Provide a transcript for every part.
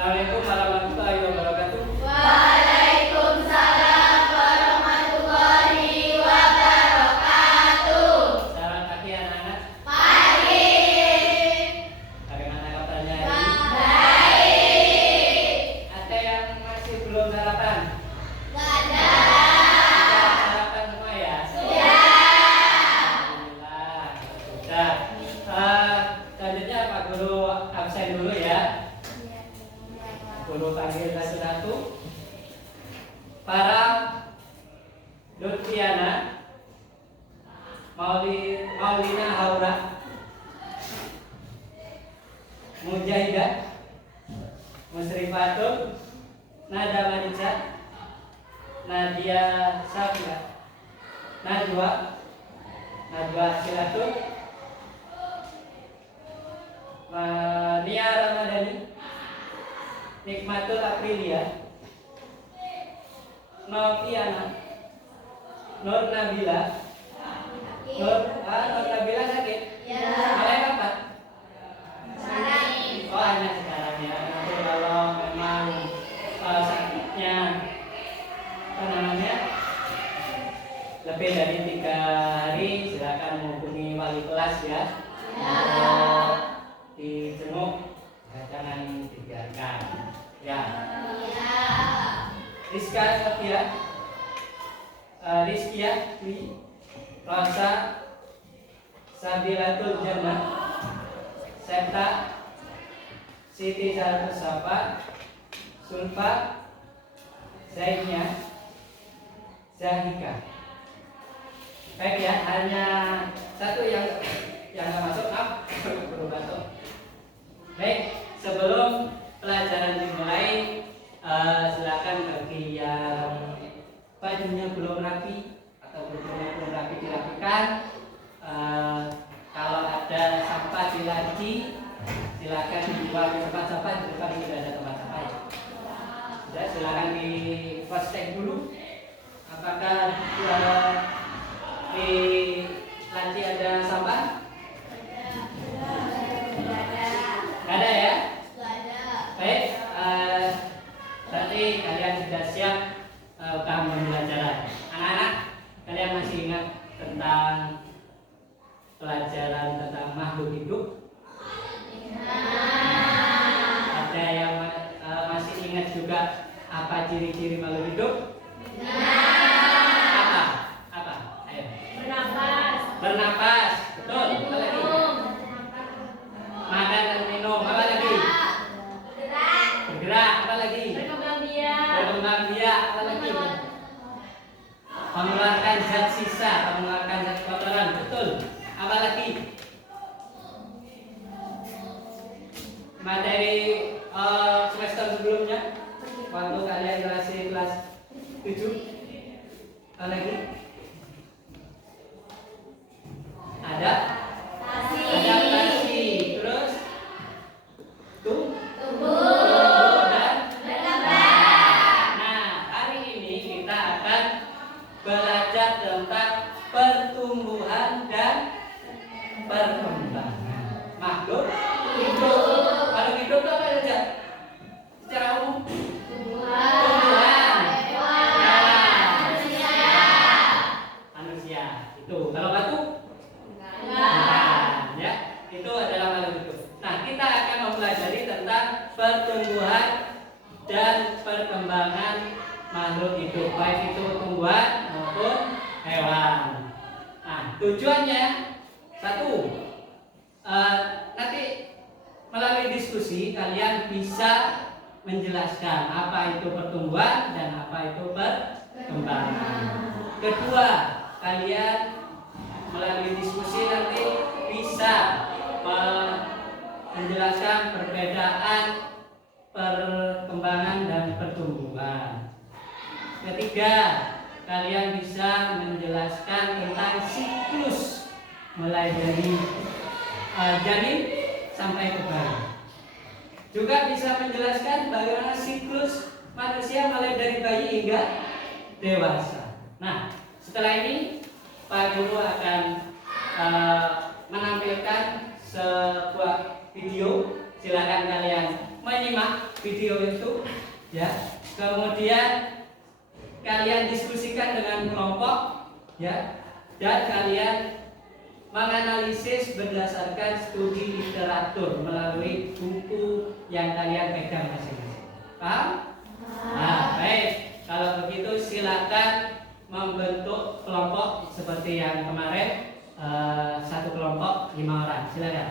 Assalamualaikum warahmatullahi wabarakatuh. Waalaikumsalam warahmatullahi wabarakatuh. Selamat pagi anak-anak. Pagi. Bagaimana kabarnya hari ini? Baik. Ada yang masih belum sarapan? Gak ada. Sudah sarapan semua ya? Sudah. Alhamdulillah. Sudah. Selanjutnya Pak Guru absen dulu ya. Guru panggil satu-satu. Para Lutfiana, Maulina Haura, Mujahidah, Musrifatul, Nada Manisa, Nadia Safia, Najwa Silatul, Nia Ramadhani, Nikmatul Aprilia, Noviana, Nur Nabila. Nur Nabila sakit? Ya. Mulai kapan? Sekarang. Oh, hanya sekarang ya. Nanti kalau memang sakitnya apa namanya lebih dari 3 hari, silakan menghubungi wali kelas ya. Untuk dijenguk, jangan dibiarkan. Ya. Rizka Sofia, Rizkia Dwi, Rosa, Sabilatul Jannah, Septa, Siti Sarasapa, Sulfa, Zaidnya, Zahika. Baik ya, hanya satu yang nggak masuk, belum masuk. Baik, sebelum pelajaran dimulai, silakan bagi yang bajunya belum rapi atau bajunya belum rapi dirapikan. Kalau ada sampah di laci, silakan dibuang ke tempat sampah. Di depan sudah ada tempat sampah ya. Sudah, silakan di cross check dulu apakah di laci ada sampah. Nggak ada ya? Baik, berarti kalian sudah siap paham pembelajaran. Anak-anak, kalian masih ingat tentang pelajaran tentang makhluk hidup? Ada yang masih ingat juga apa ciri-ciri makhluk hidup? Apa? Ayo. Bernapas. Betul. Apa lagi? Makan dan minum. Apa lagi? Bergerak. Apa lagi? Berkembang biak. Apa lagi? Mengeluarkan zat sisa, mengeluarkan zat kotoran. Betul. Apa lagi? Materi semester sebelumnya waktu kalian kelas 7. Apa lagi? Ada adaptasi. Terus tumbuh dan berkembang. Nah, hari ini kita akan belajar tentang pertumbuhan dan perkembangan makhluk hidup. Makhluk hidup itu apa saja? Secara umum? Tumbuhan, manusia. Itu kalau batu? Bukan, ya. Itu adalah makhluk hidup. Nah, kita akan mempelajari tentang pertumbuhan dan perkembangan makhluk hidup, baik itu tumbuhan maupun hewan. Nah, tujuannya satu, nanti melalui diskusi kalian bisa menjelaskan apa itu pertumbuhan dan apa itu perkembangan. Kedua, kalian melalui diskusi nanti bisa menjelaskan perbedaan perkembangan dan pertumbuhan. Ketiga, kalian bisa menjelaskan tentang siklus mulai dari janin sampai ke bayi. Juga bisa menjelaskan bagaimana siklus manusia mulai dari bayi hingga dewasa. Nah, setelah ini Pak Guru akan menampilkan sebuah video. Silakan kalian menyimak video itu, ya. Kemudian kalian diskusikan dengan kelompok, ya, dan kalian menganalisis berdasarkan studi literatur melalui buku yang kalian pegang masing-masing. Paham? Nah, baik. Kalau begitu silakan membentuk kelompok seperti yang kemarin, satu kelompok 5 orang. Silakan.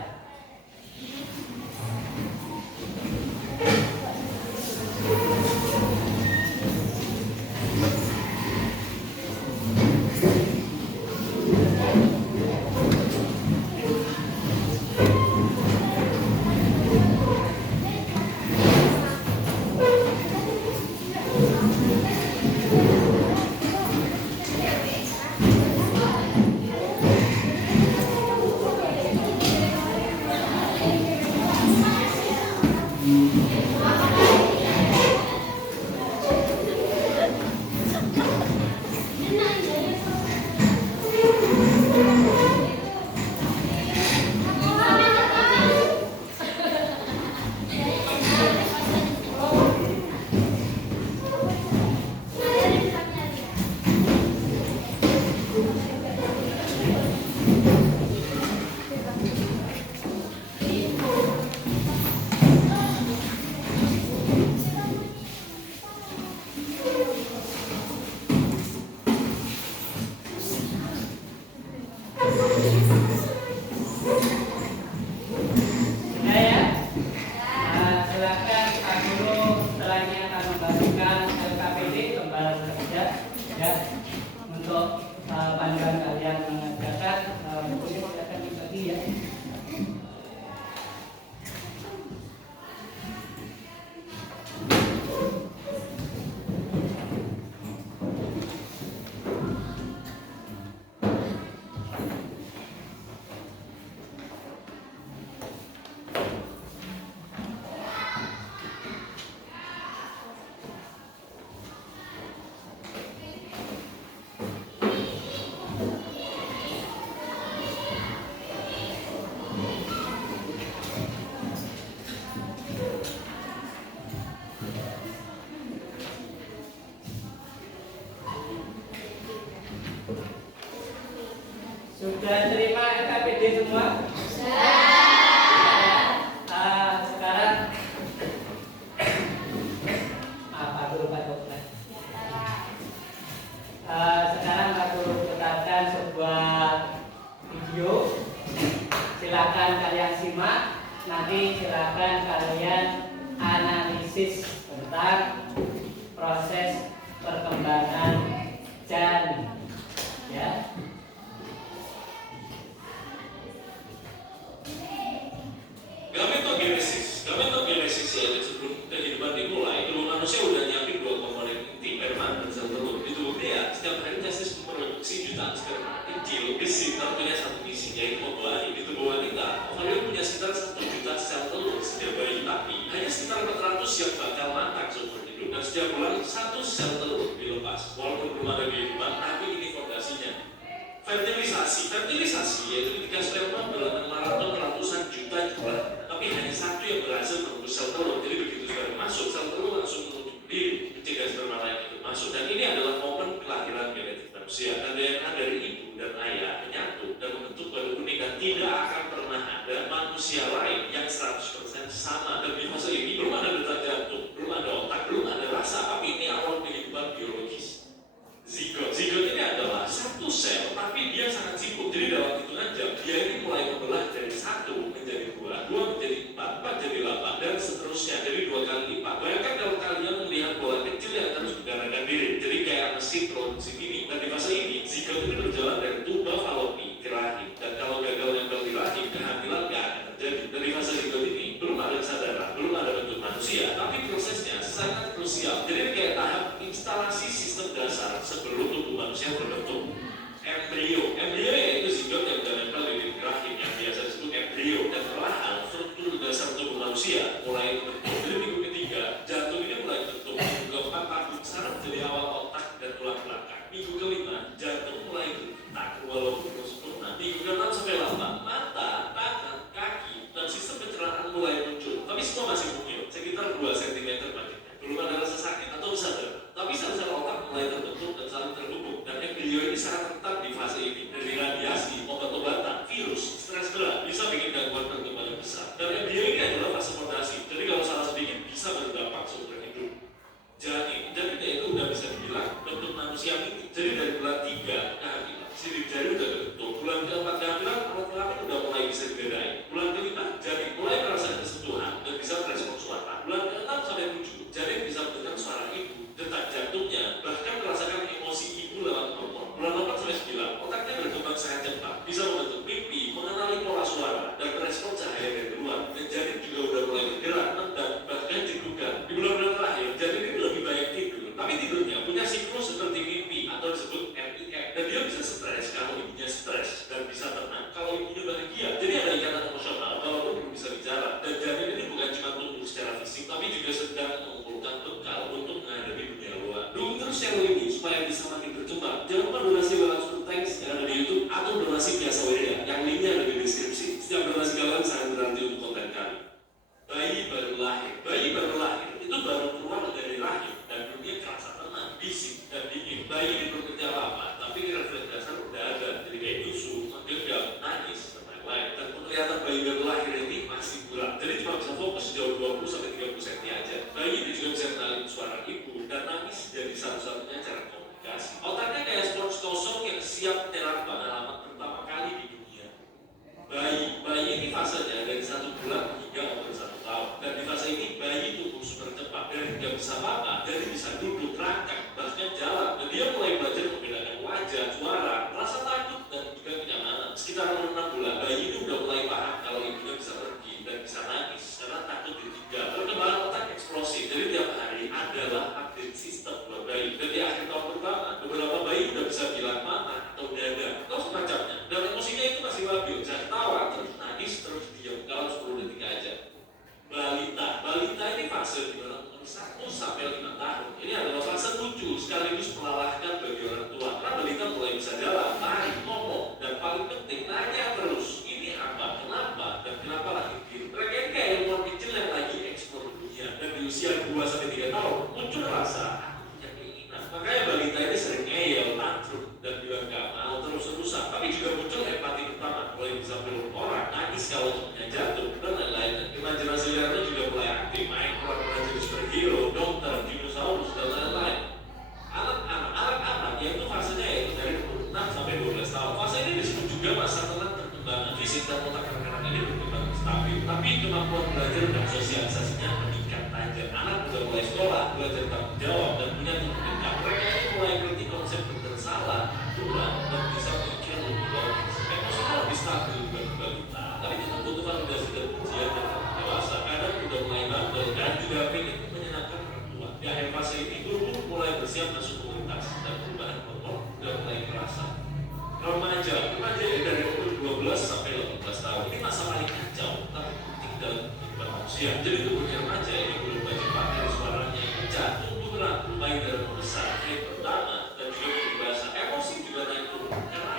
Sudah terima LKPD semua? Sekarang apa dulu Pak Dokter? Sekarang Pak Guru putarkan sebuah video. Silakan kalian simak. Nanti silakan kalian analisis tentang proses perkembangan janin, ya. Gametogenesis ya, sebelum kehidupan dimulai, tubuh manusia udah nyiapin 2 komponen inti, sperma dan sel telur. Di tubuh pria, setiap hari testis memproduksi jutaan sperma. Inti sekitar punya satu misi, yaitu membuah. Di tubuh wanita, ovarium punya sekitar 1 juta sel telur setiap bayi, tapi hanya sekitar 400 yang bakal matang seumur hidup. Dan setiap bulan 1 sel telur dilepas. Walaupun belum ada kehidupan, tapi ini fondasinya. Fertilisasi yaitu ketika sperma berlakukan maraton ratusan juta jumlah, tapi hanya 1 yang berhasil menembus sel telur. Jadi begitu sperma masuk, sel telur langsung menutup diri ketika sperma lain itu masuk. Dan ini adalah momen kelahiran genetik manusia. Dan DNA dari ibu dan ayah menyatu dan membentuk baru unik, dan tidak akan pernah ada manusia lain yang 100% sama. Dan di fase ini belum ada detak jantung, belum ada otak, belum ada rasa, tapi ini awal kehidupan biologis. Zigot ini adalah 1 sel, tapi dia sangat sibuk. Jadi dalam hitungan jam, dia ini mulai membelah dari 1 menjadi 2, 2 menjadi 4, 4 jadi 8, dan seterusnya. Jadi 2 kali lipat. Bayangkan kalau kalian melihat bola kecil yang terus menggerakkan diri. Jadi kayak mesin produksi ini. Dan di fase ini, zigot ini berjalan dari tuba falopi ke rahim. Dan kalau gagal nempel di rahim, kehamilan gak akan terjadi. Dan di fase zigot ini, belum ada kesadaran, belum ada bentuk manusia, tapi prosesnya sangat krusial. Jadi kayak tahap instalasi sistem dasar sebelum tubuh manusia berbentuk. Embrio yaitu zigot yang sudah nempel di rahim, yang biasa disebut embrio. Dan perlahan struktur dasar tubuh manusia mulai terbentuk. Jadi minggu ketiga, jantung ini mulai terbentuk. Minggu keempat, pabuk saraf jadi awal otak dan tulang belakang. Minggu kelima, jantung mulai bergetar walaupun belum sempurna. Minggu ke-6 sampai 8, mata, tangan, kaki, dan sistem pencernaan mulai muncul. Tapi semua masih mungil. bisa dibedain. Bulan kelima, janin mulai merasakan sentuhan dan bisa merespon suara. Bulan ke-6 sampai 7, janin bisa mendengar suara ibu, detak jantungnya, bahkan merasakan emosi ibu lewat hormon. Bulan 8 sampai 9, otaknya berkembang sangat cepat, bisa membentuk mimpi, mengenali pola suara, dan merespon cahaya dari luar. Dan janin juga udah mulai bergerak, nendang, bahkan jenuhkan. Di bulan-bulan terakhir, janin ini lebih banyak tidur, tapi tidurnya punya siklus seperti mimpi atau disebut REM. Dan dia bisa stres kalau ibunya stres, dan bisa tenang kalau ibunya bahagia. Jadi ada ikatan emosional walaupun belum bisa bicara. Dan janin ini bukan cuma tumbuh secara fisik, tapi juga sedang mengumpulkan bekal untuk menghadapi dunia luar. Dukung terus channel ini supaya bisa makin berkembang. Jangan lupa donasi lewat Super Thanks yang ada di YouTube atau donasi biasa WA yang linknya ada di deskripsi. Setiap donasi kalian sangat berarti untuk konten kami. Bayi baru lahir itu baru keluar dari rahim dan dunia terasa tenang, bising dan dingin. Bayi ini bekerja lama, tapi refleks dasar udah ada. Jadi kayak nyusu, menggenggam, nangis, dan lain-lain. Dan penglihatan bayi baru lahir ini masih kurang. Jadi cuma bisa fokus sejauh 20 sampai 30 cm aja. Bayi ini juga bisa mengenali suara ibu dan nangis jadi satu-satunya cara komunikasi. Otaknya kayak spons kosong yang siap menyerap pengalaman pertama kali di dunia. Bayi ini fasenya dari 1 bulan hingga umur 1 tahun. Dan di fase ini bayi tumbuh super cepat, dari tidak bisa makan, dari bisa duduk, rangkak, bahkan jalan. Dan dia mulai belajar membedakan wajah, suara, rasa takut, dan juga kenyamanan. Sekitar umur 6 bulan, bayi ini udah mulai paham kalau ibunya bisa pergi dan bisa nangis karena takut ditinggal. Perkembangan otak eksplosif, jadi tiap hari adalah update sistem buat bayi. Dan di akhir tahun pertama, beberapa bayi udah bisa bilang mama atau dada atau semacamnya. Dan emosinya itu masih labil, jangan tawa, terus nangis, terus diam kalau 10 detik aja. Balita ini fase di mana umur 1 sampai 5 tahun. Ini adalah fase lucu sekaligus melelahkan bagi orang tua. Karena balita mulai bisa jalan, lari, ngomong, dan paling penting nanya terus. Ini apa, kenapa, dan kenapa lagi gitu. Mereka ini kayak ilmuwan kecil yang lagi eksplor dunia. Dan di usia 2 sampai 3 tahun muncul rasa aku punya keinginan. Makanya balita ini sering ngeyel, tantrum, dan juga gak mau terus-terusan. Tapi juga muncul empati pertama, mulai bisa peluk orang, nangis kalau temennya jatuh, dan lain-lain. Dan imajinasi liarnya juga mulai aktif, main peran-peran jadi superhero, dokter, dinosaurus, dan lain-lain. Anak-anak yaitu fasenya yaitu dari umur 6 sampai 12 tahun. Fase ini disebut juga masa tenang perkembangan fisik dan otak anak-anak ini berkembang stabil. Tapi kemampuan belajar dan sosialisasinya meningkat tajam. Anak sudah mulai sekolah, belajar tanggung jawab, dan punya teman dekat. Mereka ini mulai mengerti konsep bersalah, aturan, dan bisa berpikir lebih logis. Emosional lebih stabil dibanding balita. Tapi itu kebutuhan udah sudah ujian dan dewasa. Kadang udah mulai bandel dan juga pengen menyenangkan orang tua. Di akhir fase ini guru mulai bersiap masuk komunitas dan perubahan hormon udah mulai terasa. Remaja ini dari umur 12 sampai 18 tahun. Ini masa paling kacau, tapi penting dalam kehidupan manusia. Jadi tubuhnya remaja ini belum banyak pakai suaranya yang kencang, tumbuh berantem, baik dari membesar, naik pertama, dan juga berbahasa. Emosi juga naik turun, karena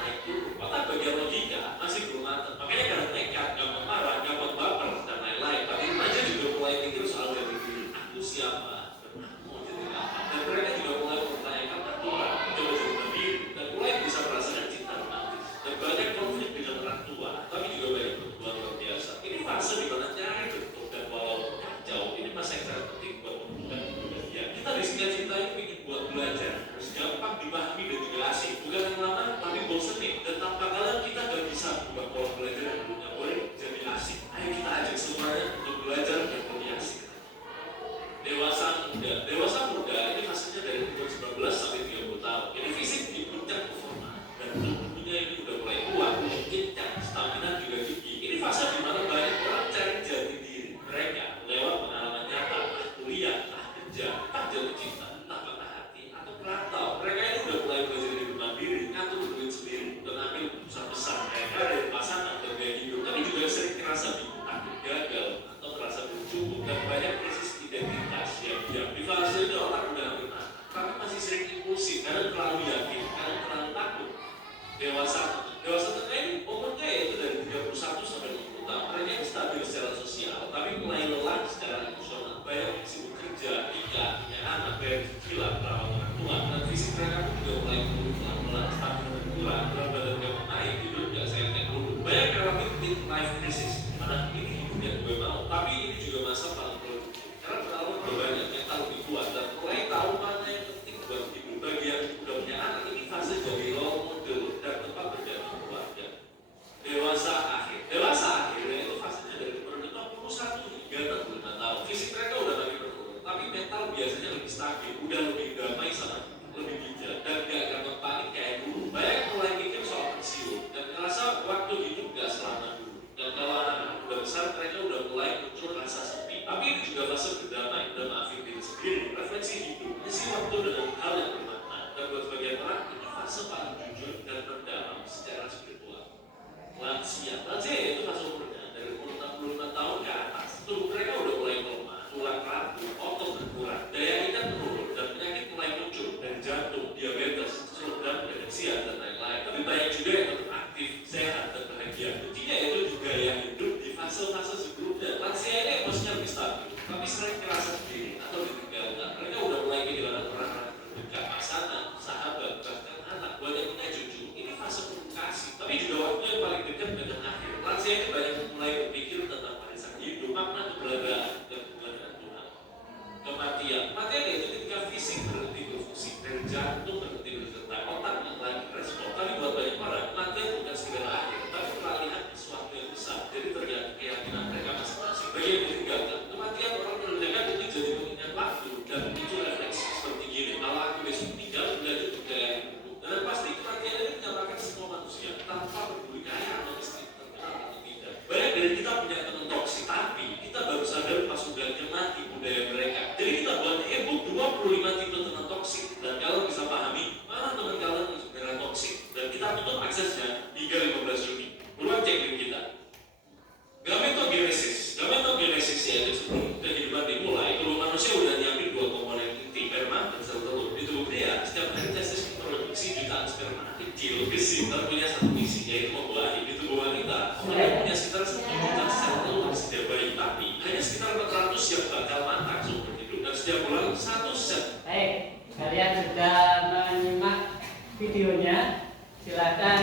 naik turun. Otak bagian logika masih belum matang. Makanya kadang nekat, gampang marah, gampang baper, dan lain-lain. Tapi remaja juga mulai mikir soal jati diri. Aku siapa? Dan aku mau jadi apa? Dan mereka juga mulai mempertanyakan aturan, mencoba jadi mandiri, dan mulai bisa merasakan cinta romantis. Dan banyak konflik dengan orang tua, tapi juga banyak berbuat luar biasa. Ini fase di mana nyari bentuk dan walaupun kacau, ini masa yang sangat penting buat membuka kebahagiaan. Kita di sini cinta ini ingin buat belajar, harus gampang dipahami dan juga asik. Bukan yang lama, tapi bosenin. Dan tanpa kalian kita gak bisa membuat pola belajar yang dulunya boleh jadi asik. Ayo kita ajak semuanya untuk belajar dan lebih asik. Dewasa muda ini fasenya dari umur 19 sampai 30 tahun. Ini fisik di puncak performa dan tubuhnya ini udah mulai kuat, kencang, stamina juga tinggi. Ini fase di mana banyak orang cari jati diri mereka lewat pengalaman nyata, kuliah, kerja, jatuh cinta, patah hati, atau perantau. Mereka ini udah mulai belajar hidup mandiri, ngatur duit sendiri, dan ambil keputusan besar kayak karir, pasangan, dan gaya hidup. Tapi juga sering merasa bingung, takut gagal, atau merasa bercukup, dan banyak krisis identitas yang di fase itu otak udah hampir mati, tapi masih sering impulsif, kadang terlalu yakin, kadang terlalu takut. Dewasa tengah ini umurnya yaitu dari 31 sampai 60 tahun. Mereka yang stabil secara sosial, tapi mulai lelah secara emosional. Banyak yang sibuk kerja, nikah, punya anak, bayar cicilan, perawat orang tua, dan fisik mereka pun juga mulai turun pelan-pelan, stabil dan kurang, berat badan gak naik, tidur gak sehat kayak dulu. Banyak yang mengalami life crisis, mana ini hidup yang gue mau, tapi ini juga masa paling produktif. Karena pengalaman udah banyak, yang tahu lebih kuat, dan mulai tahu mana yang penting buat hidup. Bagi yang udah punya anak, ini fase jadi role model dan tempat berjaya keluarga. Dewasa akhir fase paling jujur dan mendalam secara spiritual. Lansia itu fase umurnya dari umur 65 tahun ke atas. Tubuh mereka udah mulai melemah, tulang rapuh, otot berkurang, daya ingat menurun, dan penyakit mulai muncul dari jantung, diabetes, stroke, demensia, dan lain-lain. Tapi banyak juga yang tetap aktif, sehat, dan bahagia. Buktinya itu di gaya hidup di fase-fase sebelumnya. Lansia ini emosinya lebih stabil, tapi sering merasa sendiri atau ditinggalkan. Mereka udah mulai kehilangan orang-orang terdekat, pasangan, sahabat, bahkan anak, banyak punya cucu. Ini fase provokasi, tapi juga waktu yang paling dekat dengan akhir. Lansia ini banyak mulai berpikir tentang warisan hidup, makna keberadaan, dan keberadaan Tuhan. Kematian itu ketika fisik berhenti berfungsi, dan jantung berhenti berdetak, otak yang lagi respon. Tapi buat banyak orang, kematian bukan segala akhir, tapi peralihan sesuatu yang besar. Jadi tergantung keyakinan mereka masing-masing. Bagi yang meninggalkan, kematian orang terdekat itu jadi mengingat waktu dan muncul refleksi seperti gini. Kalau aku besok meninggal, menjadi budaya hidupku. Dan pasti kematian ini menyatakan semua manusia tanpa peduli kaya atau miskin, terkenal atau tidak. Banyak dari kita punya teman toksik, tapi kita baru sadar pas udah mati budaya mereka. Jadi kita buat e-book 25 tipe teman toksik, dan kalau bisa pahami mana teman kalian yang sebenarnya toksik, dan kita tutup aksesnya hingga 15 Juni. Buruan cek link kita. Gametogenesis yaitu sebelum kehidupan dimulai, tubuh manusia udah nyiapin 2 komponen inti, sperma dan sel telur. Di tubuh pria, setiap hari testis memproduksi jutaan sperma kecil, besi, dan punya satu misi, yaitu membuahi. Di tubuh wanita, mereka punya sekitar 1 juta sel telur setiap bayi, tapi hanya sekitar 400 yang bakal matang seumur hidup, dan setiap bulan 1 sel. Baik, kalian sudah menyimak videonya. Silakan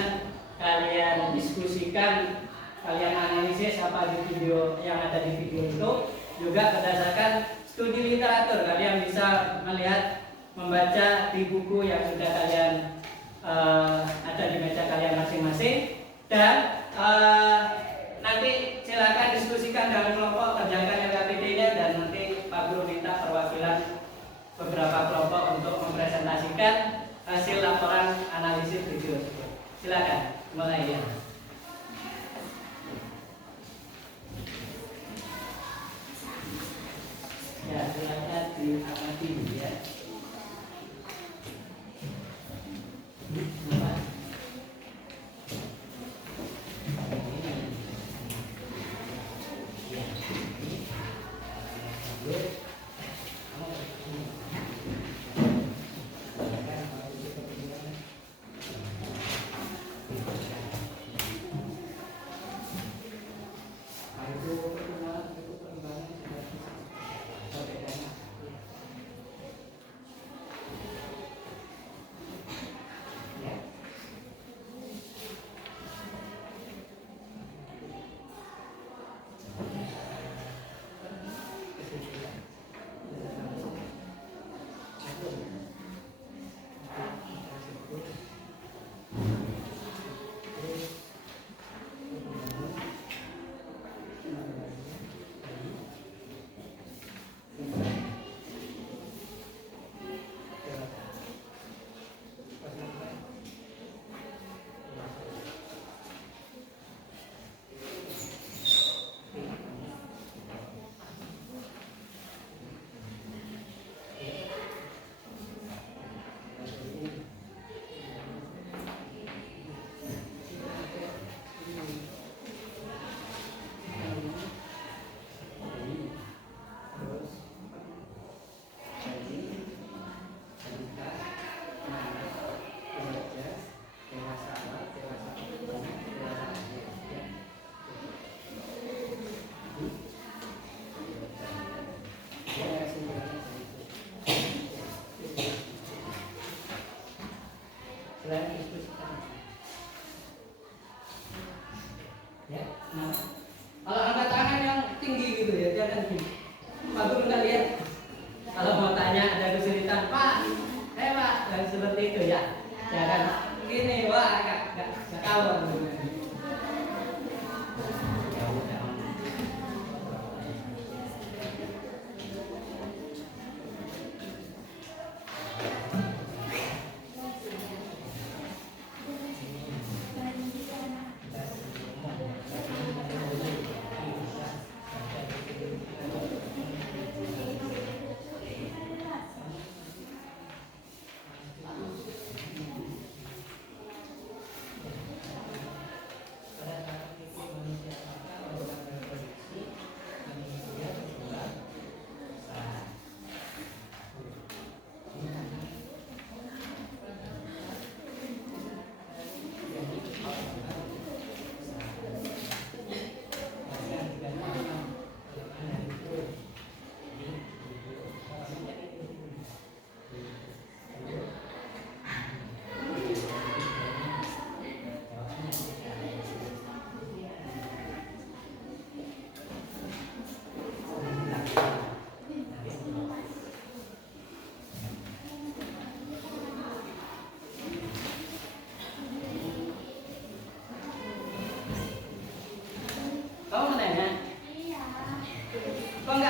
kalian diskusikan, kalian analisis apa di video yang ada di video itu. Juga berdasarkan studi literatur, kalian bisa melihat, membaca di buku yang sudah kalian ada di meja kalian masing-masing. Dan nanti silakan diskusikan dalam kelompok, kerjakan LKPD-nya, dan nanti Pak Guru minta perwakilan beberapa kelompok untuk mempresentasikan hasil laporan analisis video tersebut. Silakan mulai ya. Ya, silakan diamati ya. Silakan diskusikan. Ya, nah, kalau angkat tangan yang tinggi gitu ya, jangan gini. Pak Guru nggak lihat. Kalau mau tanya ada kesulitan, Pak, Pak, dan seperti itu ya. Jangan gini, wah, nggak kawan.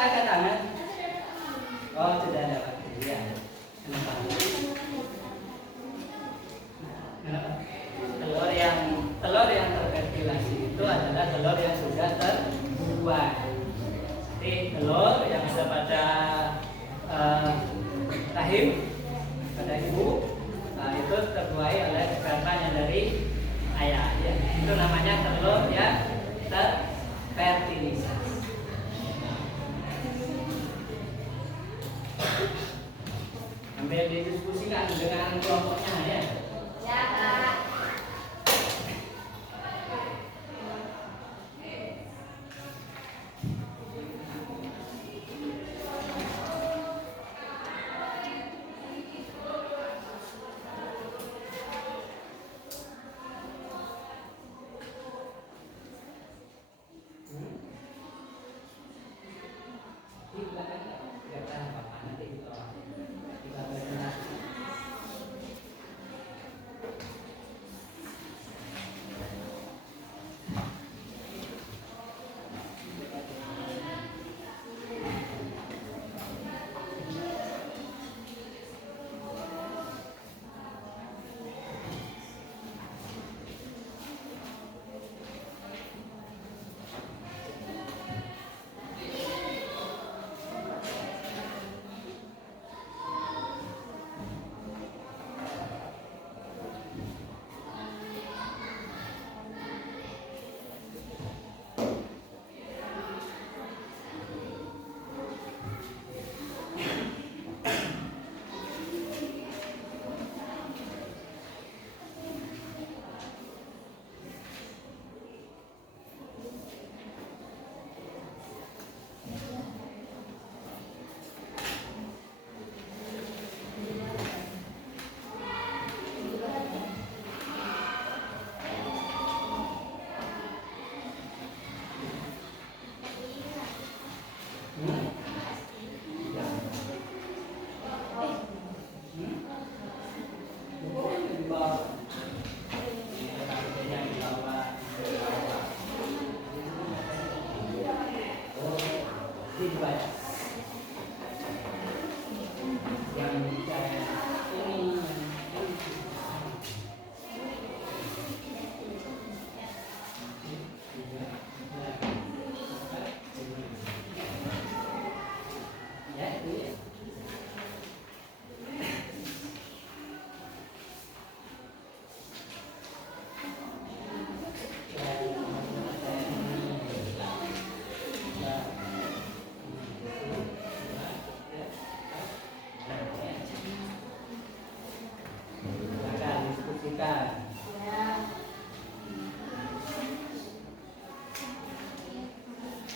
angkat tangan. Oh, sudah ada waktu. Ya. Kenapa? Kenapa? Telur yang terventilasi itu adalah telur yang sudah terbuang. Jadi telur yang ada pada rahim pada ibu itu terbuai oleh sperma yang dari ayah. Ya. Itu namanya telur yang terfertilisasi. Sambil didiskusikan dengan kelompoknya ya. Ya, Kak.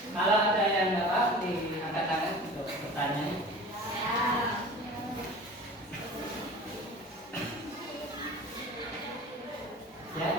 Kalau ada yang dapat diangkat tangan untuk bertanya. Ya.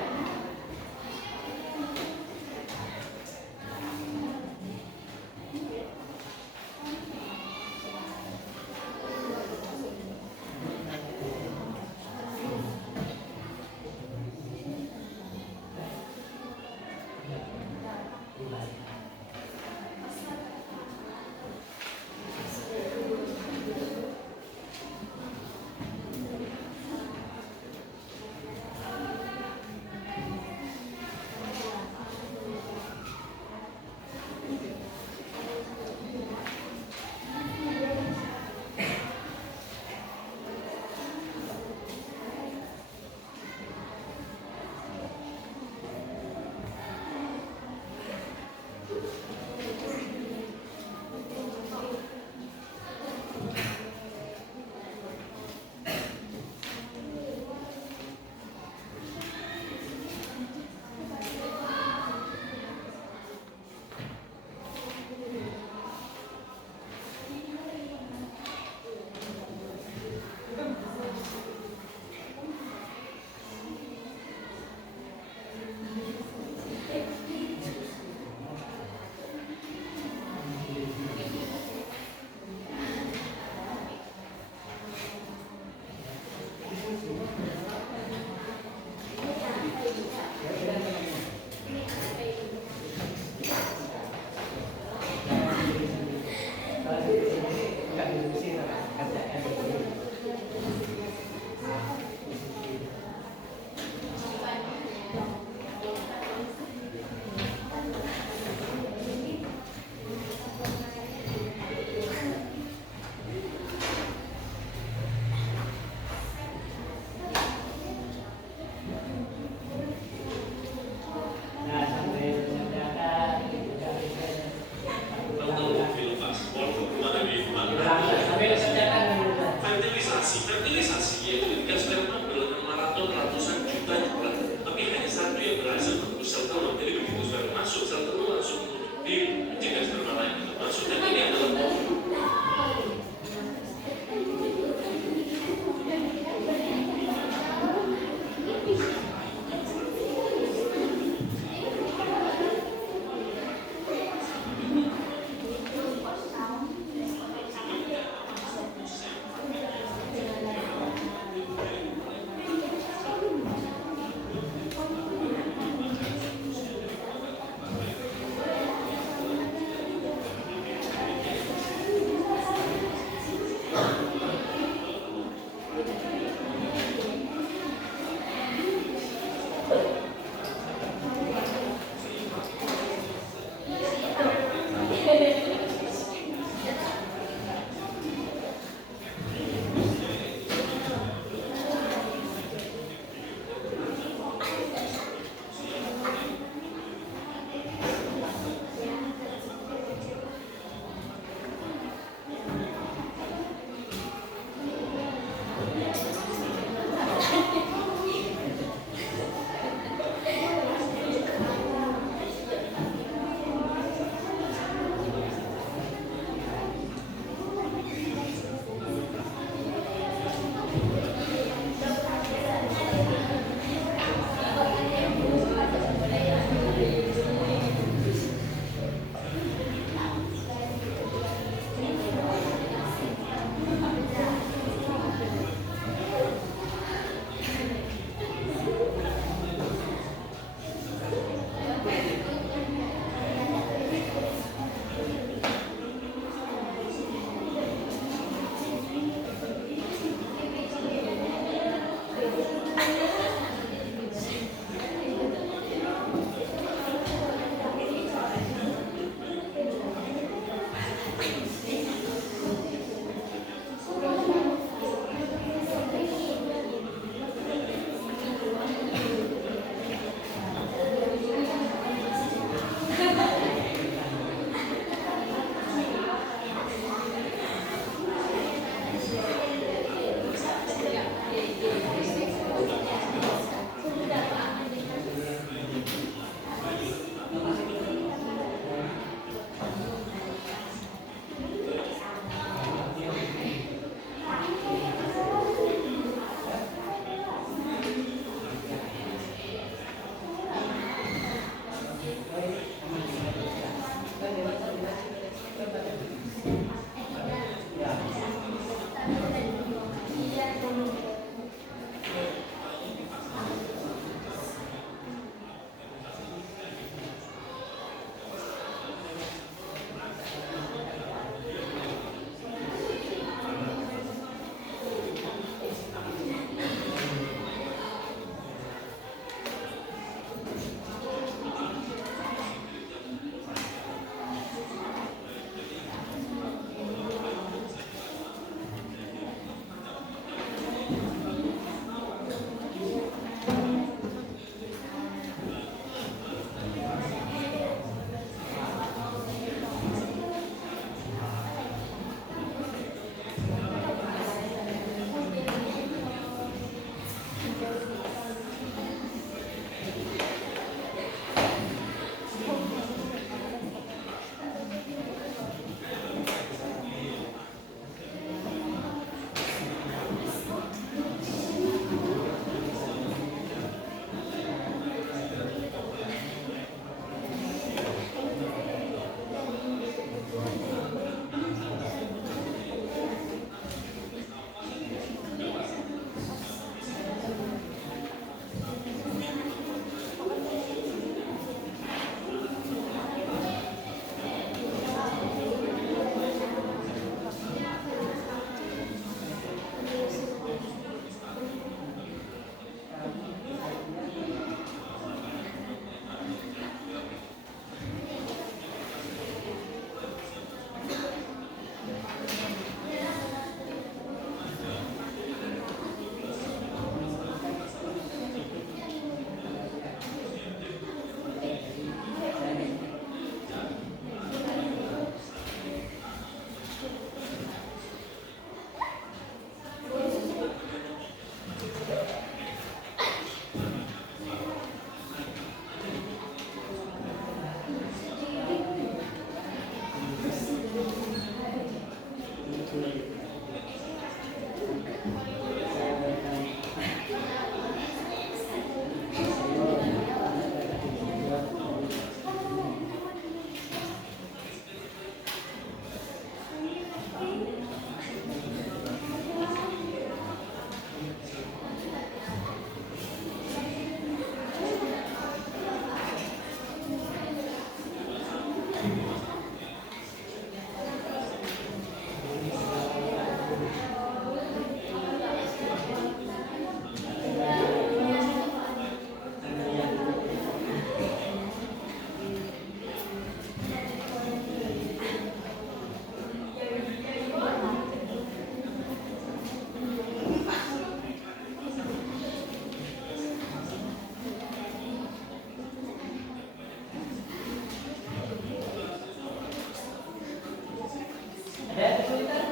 Ada kesulitan?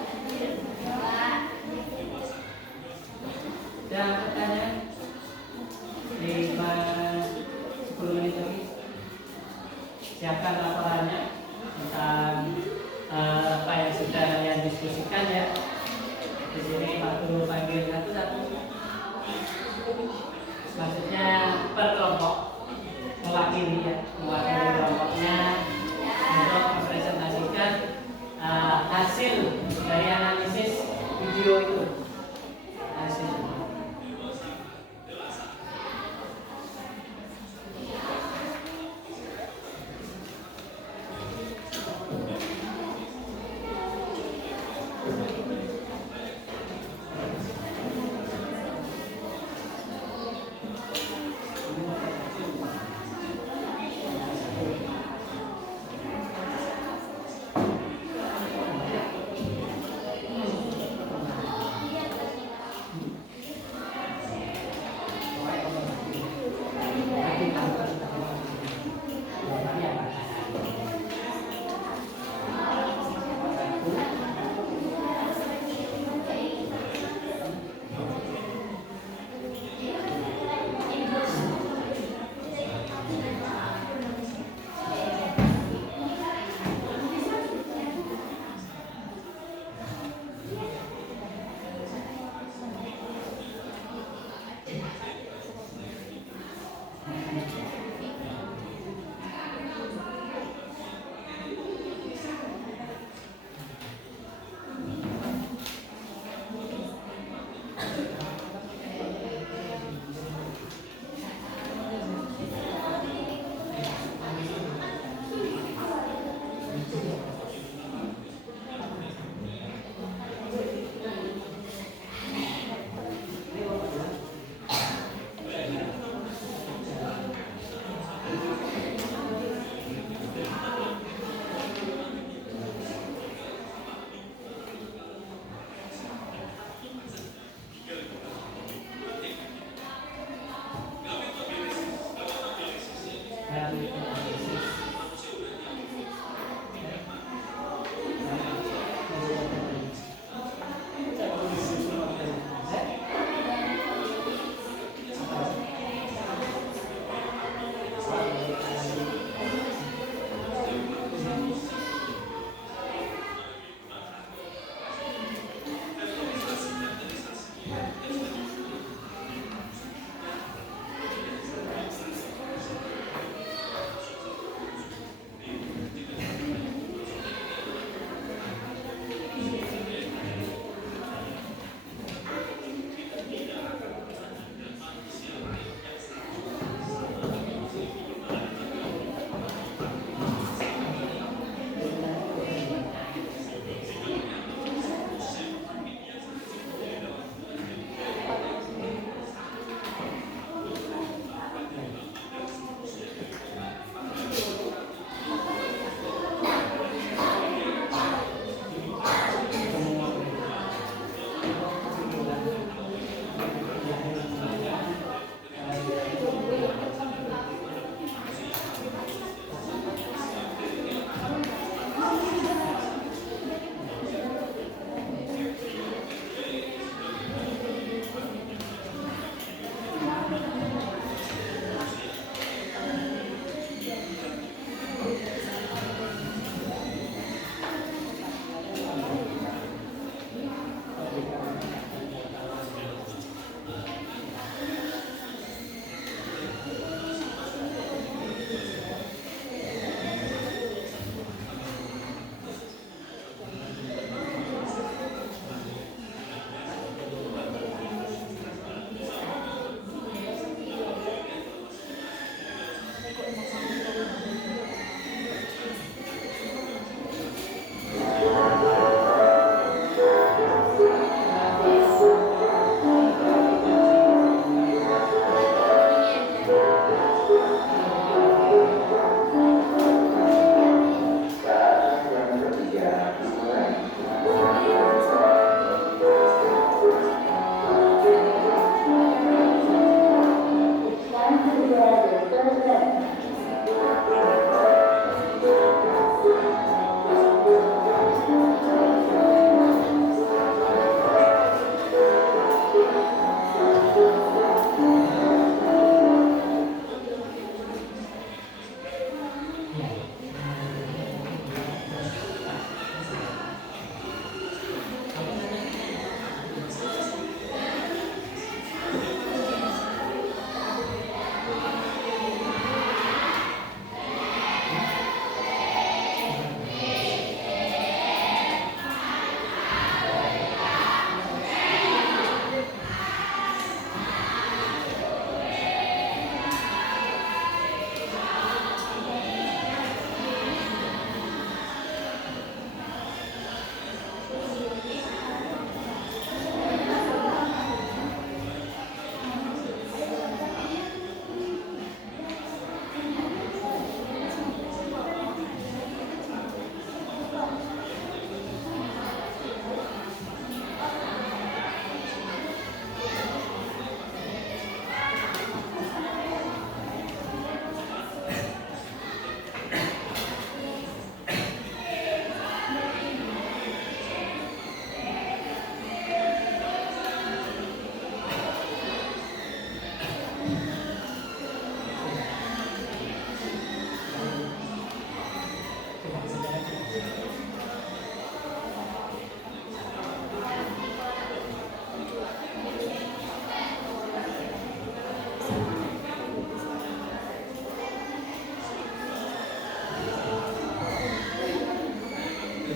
Ada pertanyaan? 5-10 menit lagi. Siapkan laporannya tentang apa yang sudah kalian diskusikan ya. Di sini waktu panggil satu-satu. Maksudnya per kelompok mewakili ya, mewakili kelompoknya untuk mempresentasikan hasil dari analisis video itu. Hasil.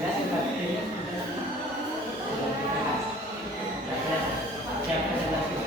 sudah ini sudah. Siapa presentasi?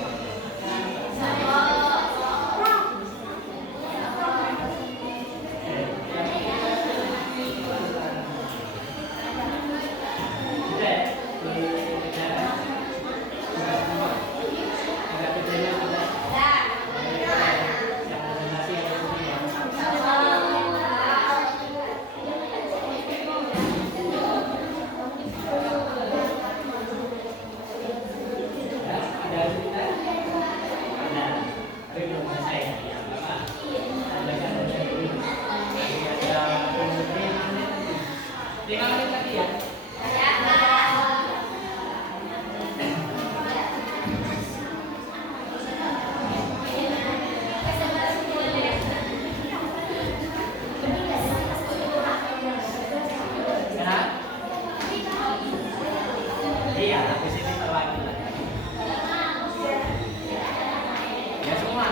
Iya, habis ini perwakilan. Ya semua.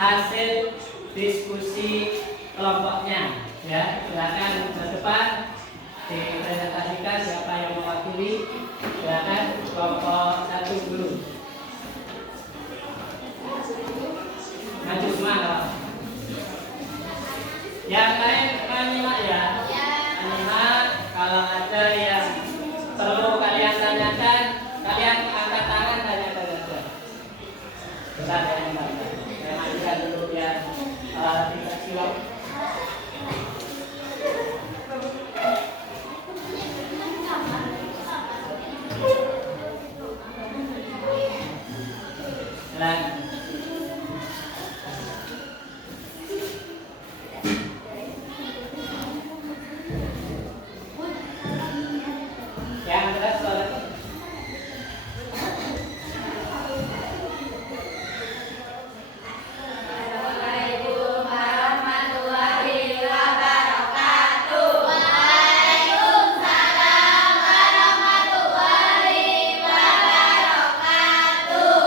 hasil diskusi kelompoknya. Ya, silakan ke depan dipresentasikan siapa yang mewakili. Silakan kelompok 1 dulu. Maju semua. Yang lain menyimak ya. Menyimak. Kalau ada yang perlu kalian tanyakan, kalian angkat tangan tanya saja. Kita ada yang tanya. Saya mandikan dulu biar tidak silau. Silakan. Yang berat soalnya. Assalamualaikum warahmatullahi wabarakatuh. Waalaikumsalam warahmatullahi wabarakatuh.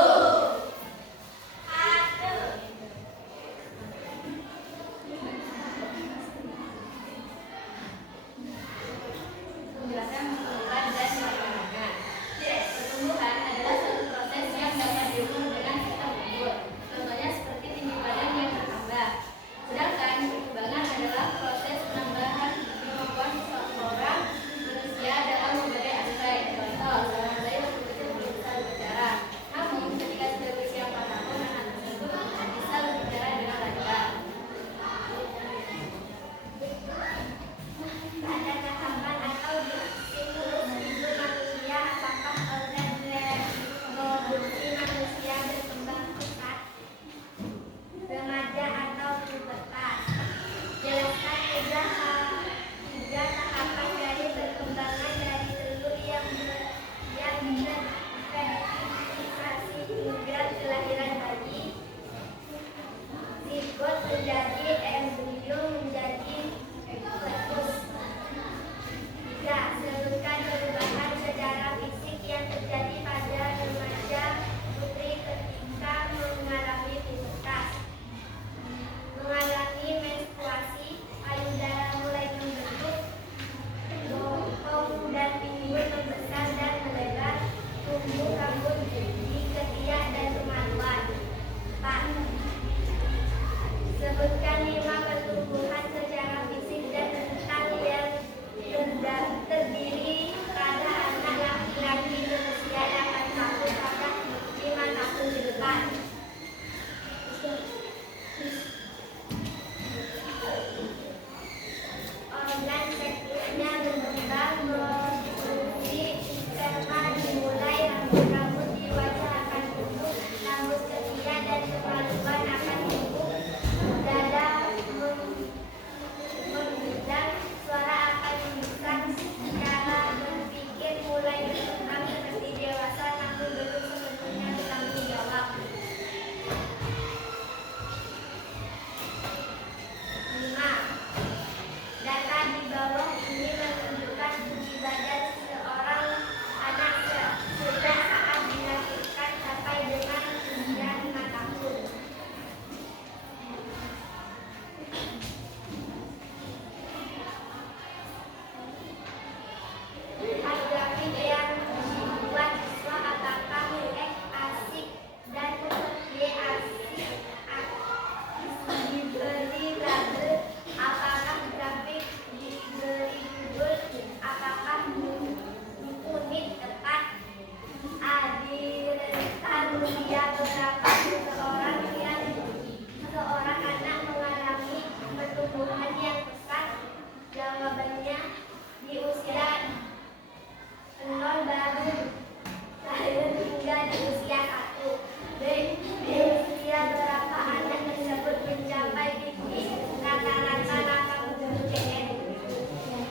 Penjelasan pertumbuhan dan perkembangan. Pertumbuhan adalah suatu proses yang dapat diukur dengan sistem ukur. Contohnya seperti tinggi badan yang bertambah. Sedangkan perkembangan adalah proses penambahan kemampuan seseorang manusia dalam berbagai aspek. Contoh, seorang bayi waktu kecil belum bisa berbicara. Namun ketika sudah berusia 4 tahun, anak tersebut bisa berbicara dengan lancar. Pada tahapan atau siklus hidup manusia, apakah organ reproduksi manusia berkembang pesat, remaja atau pubertas? Jelaskan tiga tahapan dari perkembangan dari telur yang terfertilisasi hingga kelahiran bayi. Zigot menjadi embrio menjadi fetus. 3. Sebutkan perubahan secara fisik yang terjadi pada remaja putri ketika mengalami pubertas. Mengalami menstruasi, payudara mulai membentuk, bokong dan pinggul membesar dan melebar, tumbuh rambut di ketiak dan kemaluan. 4. Sebutkan 5 pertumbuhan secara fisik dan mental yang terdiri pada anak laki-laki berusia 8 tahun pada 5 tahun ke depan. Organ seksualnya berkembang berfungsi sperma dimulai, rambut-rambut di wajah akan tumbuh, rambut ketiak dan kemaluan akan tumbuh, dada membidang, suara akan membesar, cara berpikir mulai berkembang seperti dewasa namun belum sepenuhnya bertanggung jawab. 5. Data di bawah ini menunjukkan tinggi badan seorang anak sejak saat dilahirkan sampai dengan usia 5 tahun. Lihat grafik yang dibuat siswa, apakah F asik dan Y asik diberi label, apakah grafik diberi judul, apakah unit tepat. A. Direntang usia berapa seorang anak mengalami pertumbuhan yang pesat? Jawabannya di usia 0 baru lahir hingga di usia 1. B. Di usia berapa anak tersebut mencapai tinggi rata-rata 80 cm?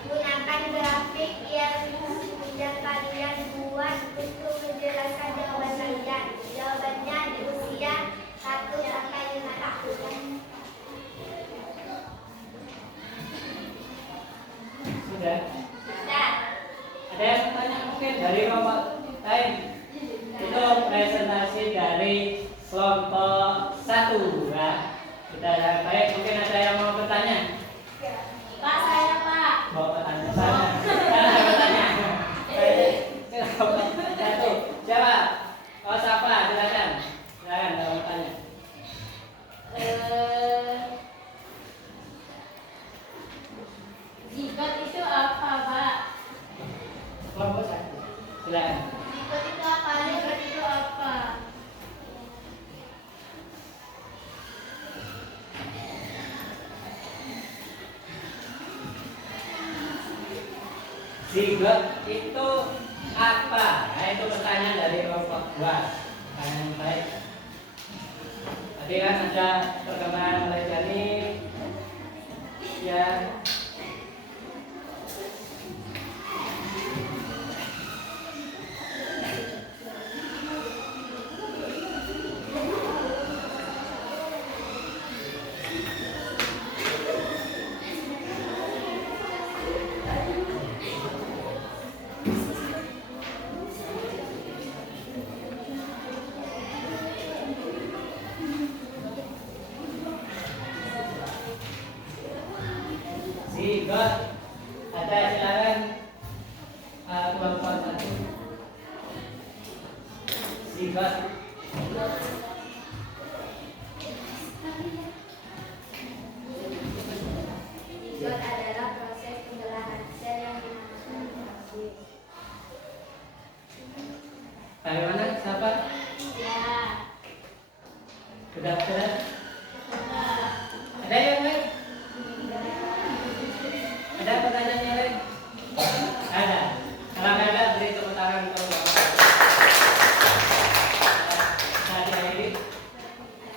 Gunakan grafik yang kalian buat untuk menjelaskan jawaban kalian. Jawabannya di usia 1 sampai 5 tahun. Sudah. Sudah. Ada yang bertanya mungkin dari kelompok lain? Itu presentasi dari kelompok 1 ya. Kita ada baik, mungkin ada yang mau bertanya? Pak, saya Pak. Mau bertanya sana. Ada bertanya. Kelompok 1. Siapa? Oh, siapa? Silakan. Silakan kalau mau tanya. Zigot itu apa? Nah, itu pertanyaan dari kelompok 2. Pertanyaan yang baik. Tadi kan ada perkembangan mulai dari yang zigot. Ada silakan kelompok 1. Zigot. Zigot adalah proses pembelahan sel yang dinamakan mitosis. Dari mana? Siapa? Ya. Sudah? Ada yang lain? Ada pertanyaan yang lain? Ada. Kalau nggak ada, beri tepuk tangan untuk Bapak. Nah, diakhiri.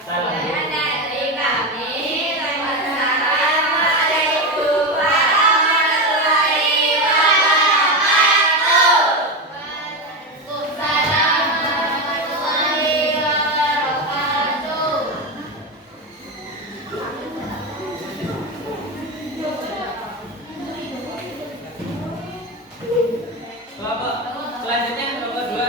Salam. Dari kami, wassalamualaikum warahmatullahi wabarakatuh. Waalaikumsalam warahmatullahi wabarakatuh. Kelompok selanjutnya kelompok 2.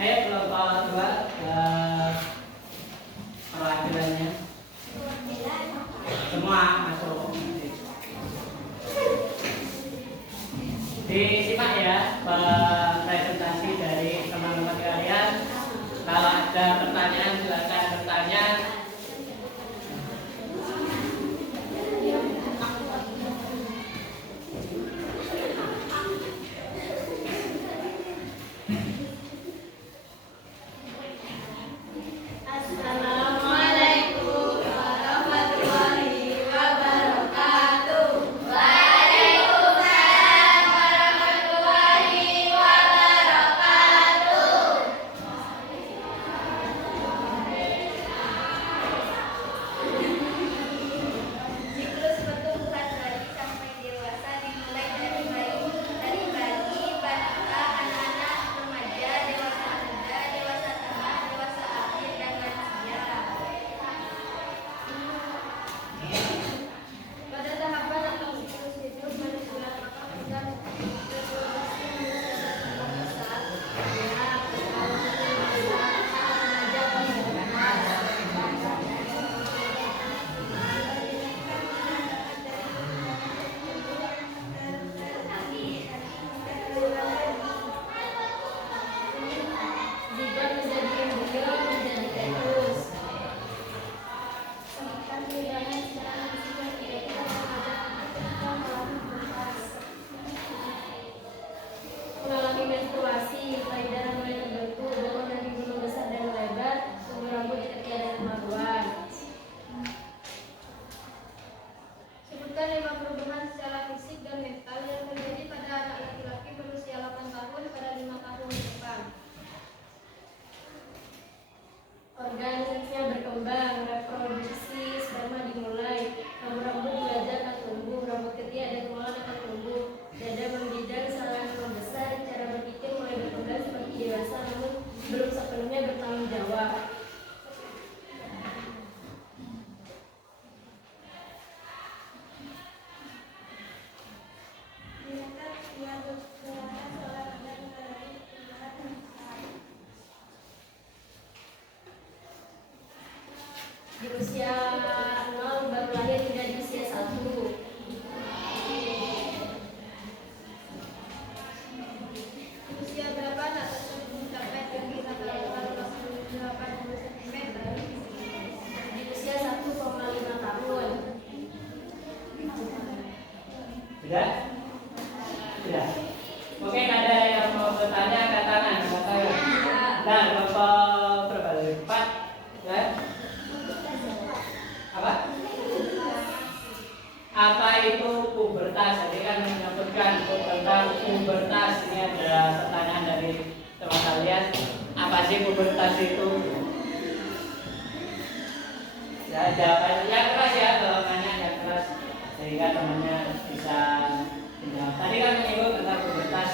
Ayo kelompok 2 perwakilannya semua masuk. Disimak ya presentasi dari teman-teman kalian. Kalau ada pertanyaan silakan bertanya. Assalamualaikum warahmatullahi wabarakatuh. Waalaikumsalam warahmatullahi wabarakatuh. Siklus pertumbuhan bayi sampai dewasa dimulai dari bayi, balita, anak-anak, remaja, dewasa muda, dewasa tengah, dewasa akhir, dan lansia. Pada tahapan atau siklus hidup manusia akan berprogressi menjadi besar, anak, dewasa, remaja, zigot menjadi embrio, menjadi fetus. Semakan perubahan secara fisik tidak kita mengalami menstruasi, payudara mulai terbentuk, bokong dan bibir besar dan lebar, tumbuh rambut di tepi dan kemaluan. Sebutkan 5 perubahan secara fisik dan mental yang terjadi pada anak laki-laki berusia 8 tahun pada 5 tahun ke depan. Organ seksnya berkembang, reproduksi, sperma dimulai, rambut belajar akan tumbuh, rambut ketiak dan kemaluan akan tumbuh, dada membidang, saluran membesar, cara berpikir mulai berkembang seperti dewasa namun belum sepenuhnya bertanggung jawab. Di usia 0 baru lahir hingga di usia 1. Di usia berapa anak tersebut mencapai tinggi rata-rata 80 cm? Di usia 1,5 tahun. Sudah? Sudah. Mungkin ada yang mau bertanya, angkat tangan. Nah, kelompok berapa? 4. Ya? Apa? pubertas itu? Ya, yang keras ya, kalau nanya yang keras sehingga temannya bisa menjawab. Tadi kan menyinggung tentang pubertas.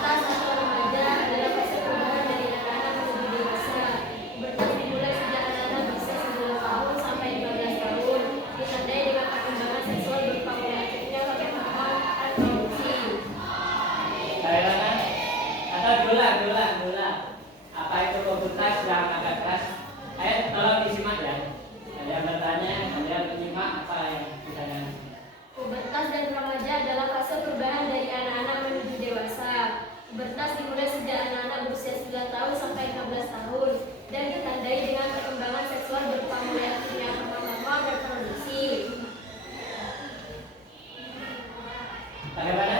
Pubertas atau remaja adalah fase perubahan dari anak-anak menuju dewasa. Pubertas dimulai sejak anak-anak berusia 9 tahun sampai 15 tahun, ditandai dengan perkembangan seksual berupa mulai aktifnya hormon reproduksi. Kailangan atau gula. Apa itu pubertas yang agak keras? Ayo tolong disimak ya. Ada yang bertanya, ada yang menyimak apa yang ditanya. Pubertas dan remaja adalah fase perubahan dari anak-anak menuju dewasa. Pubertas dimulai sejak anak-anak berusia 9 tahun sampai 15 tahun dan ditandai dengan perkembangan seksual berupa mulai aktifnya hormon reproduksi. Bagaimana?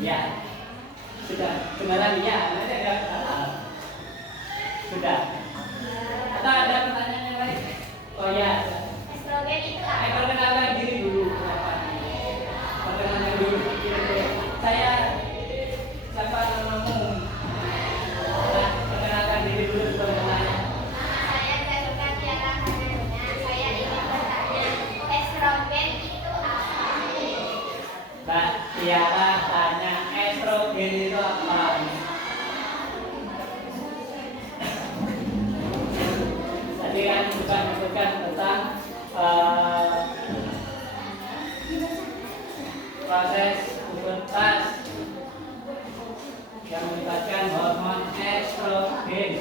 Ya. Sudah. Kembali ya. Nanti ada sudah. Atau ada pertanyaan yang lain? Oh ya. Estrogen itu apa? Perkenalkan diri dulu. Perkenalkan dulu. Saya siapa namamu? Nah, perkenalkan diri dulu perkenalkan. Saya Garuda Tiara Hananya. Saya ingin bertanya, estrogen itu apa? Mbak Tiara tanya estrogen itu apa? Tadi kan bukan tentang proses pubertas yang melibatkan hormon estrogen.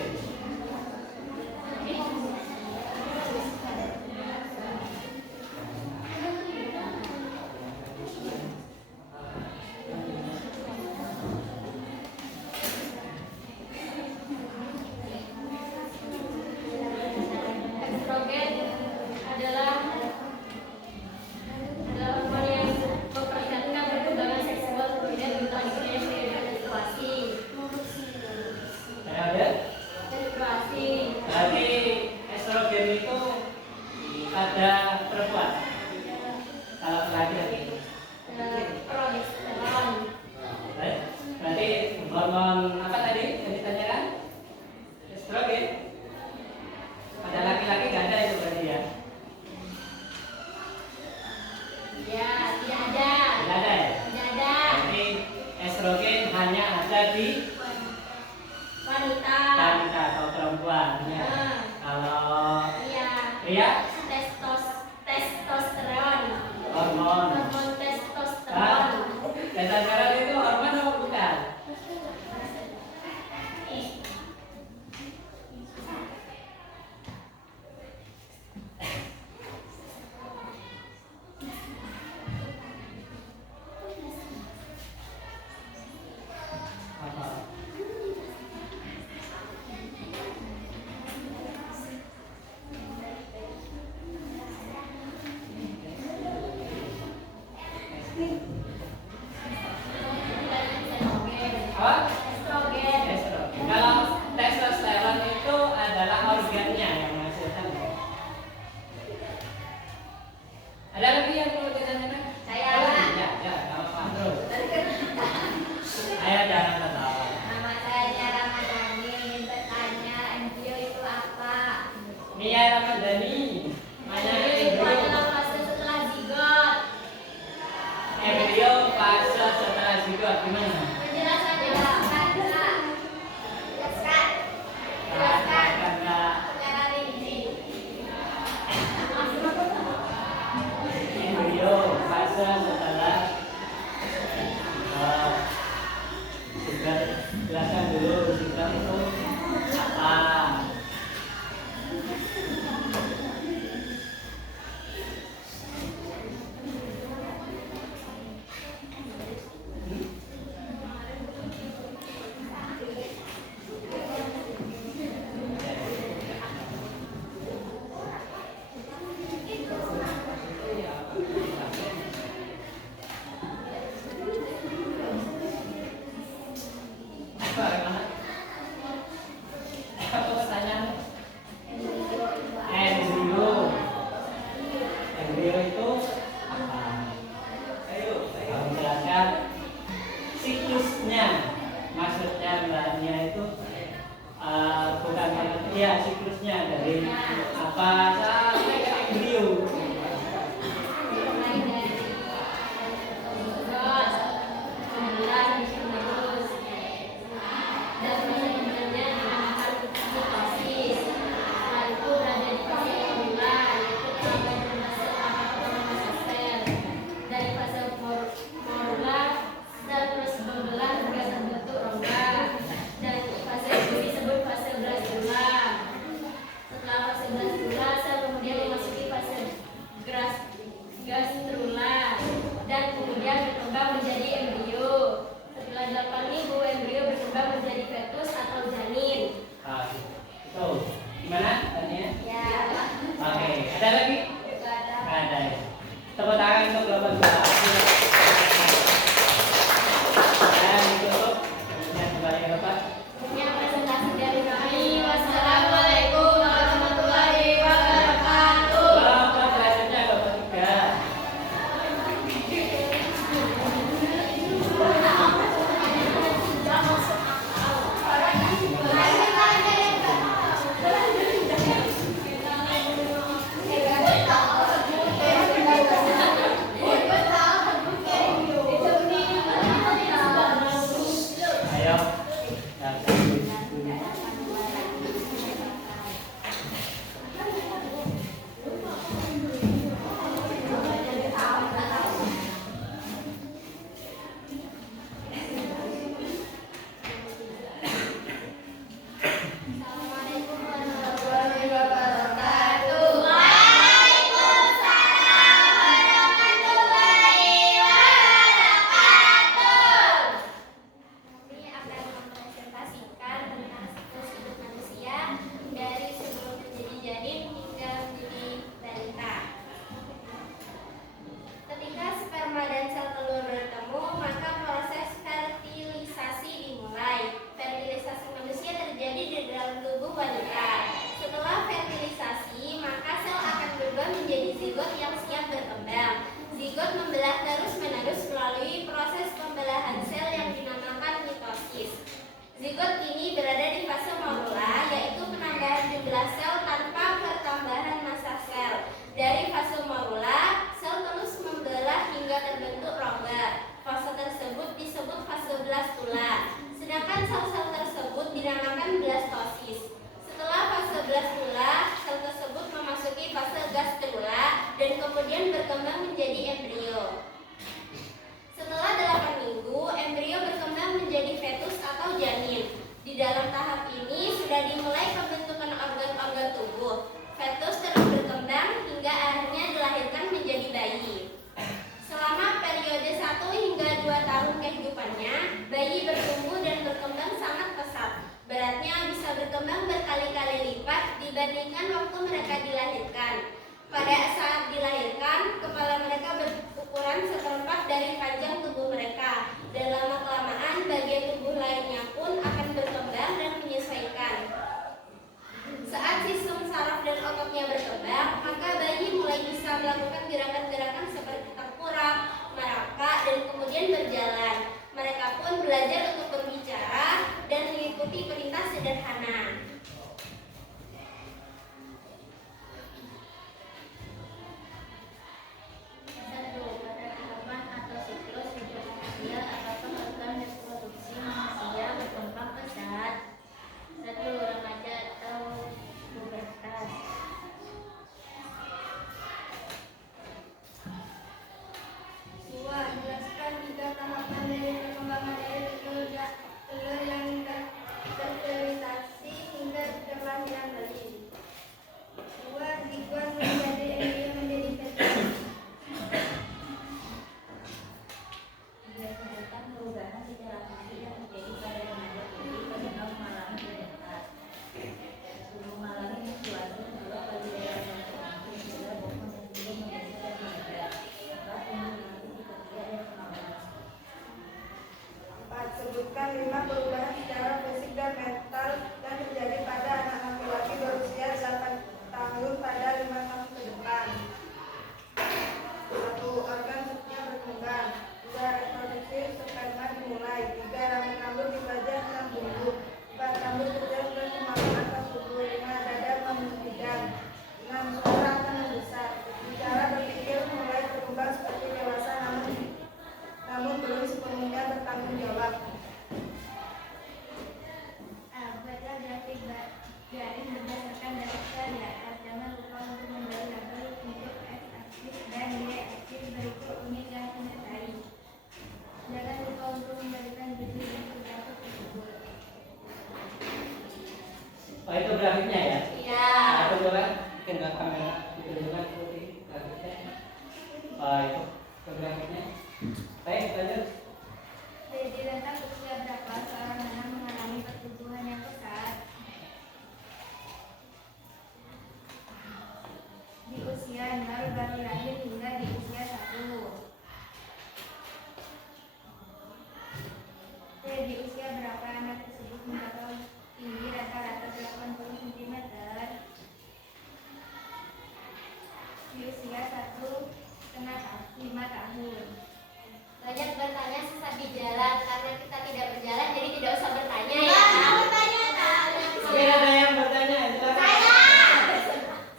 Estrogen adalah hormon yang memperlihatkan perkembangan seksual kemudian berlanjutnya periode menstruasi. Ada? Menstruasi. Berarti estrogen itu pada perempuan. Kalau laki-laki. Progesteron. Baik. Berarti hormon apa tadi yang ditanyakan? Estrogen. Pada laki-laki nggak ada itu berarti ya? Ya, tidak ada. Tidak ada ya? Tidak ada. Berarti estrogen hanya ada di Wanita. wanita atau perempuan ya. Kalau Iya. pria Testosteron. hormon. Hormon testosteron. Testosteron itu hormon atau bukan? Apa? Apa? Estrogen. Estrogen. Kalau testosteron itu adalah organnya yang menghasilkan. Ada lagi yang perlu ditanyakan? Saya. Ya, kalau Pak terus. Ayo jangan ketawa. Nama saya Tiara Madani. Ingin bertanya, embrio itu apa? Nia Ramadhani. Mana Embrio itu embrio? adalah fase setelah zigot. Embrio fase setelah zigot gimana? Penjelasannya jelaskan, Kak. Jelaskan. Jelaskan. Karena Secara rinci. embrio fase setelah zigot. Jelaskan dulu zigot itu apa? berbelah terus-menerus melalui proses pembelahan sel yang dinamakan mitosis. Zigot ini berada di fase morula, yaitu penambahan jumlah sel tanpa pertambahan massa sel. Dari fase morula, sel terus membelah hingga terbentuk rongga. Fase tersebut disebut fase blastula. Sedangkan sel-sel tersebut dinamakan blastosis. Setelah fase blastula, sel tersebut memasuki fase gastrula dan kemudian berkembang menjadi embrio. Setelah 8 minggu, embrio berkembang menjadi fetus atau janin. Di dalam tahap ini sudah dimulai pembentukan organ-organ tubuh. Fetus terus berkembang hingga akhirnya dilahirkan menjadi bayi. Selama periode 1 hingga 2 tahun kehidupannya, bayi bertumbuh dan berkembang sangat pesat. Beratnya bisa berkembang berkali-kali lipat dibandingkan waktu mereka dilahirkan. Pada saat dilahirkan, kepala mereka berukuran seperempat dari panjang tubuh mereka. Dan lama-kelamaan, bagian tubuh lainnya pun akan berkembang dan menyesuaikan. Saat sistem saraf dan ototnya berkembang, maka bayi mulai bisa melakukan gerakan-gerakan seperti tengkurap, merangkak, dan kemudian berjalan. Mereka pun belajar untuk berbicara dan mengikuti perintah sederhana. Sebutkan 5 perubahan secara fisik dan mental yang terjadi pada anak laki-laki berusia 8 tahun pada 5 tahun ke depan. 1. Organ sperma berkembang. 2. Reproduksi sperma dimulai. 3. Rambut dipajang 6 bulu. 4. Rambut kecil ke kemaluan atas tubuh. 5. Dada membidang. 6. Suara akan membesar. Bicara berpikir mulai berkembang seperti dewasa namun belum sepenuhnya bertanggung jawab. Baca grafik garis berdasarkan data di atas. Jangan lupa untuk memberi label untuk x-aksis dan y-aksis berikut unit yang disertai. Jangan lupa untuk memberikan judul untuk grafik tersebut. Oh, itu grafiknya ya? Iya. Aku coba bikin kamera ditunjukkan seperti grafiknya. Oh, itu grafiknya. Baik, lanjut. Di rentang usia berapa seorang anak mengalami pertumbuhan yang pesat? Di usia 0 baru lahir hingga di usia 1. Di usia berapa anak tersebut mencapai tinggi rata-rata 80 cm? Di usia 1,5 tahun. Banyak bertanya sesat di jalan. Karena kita tidak berjalan, jadi tidak usah bertanya ya. Mungkin ada yang bertanya, silakan.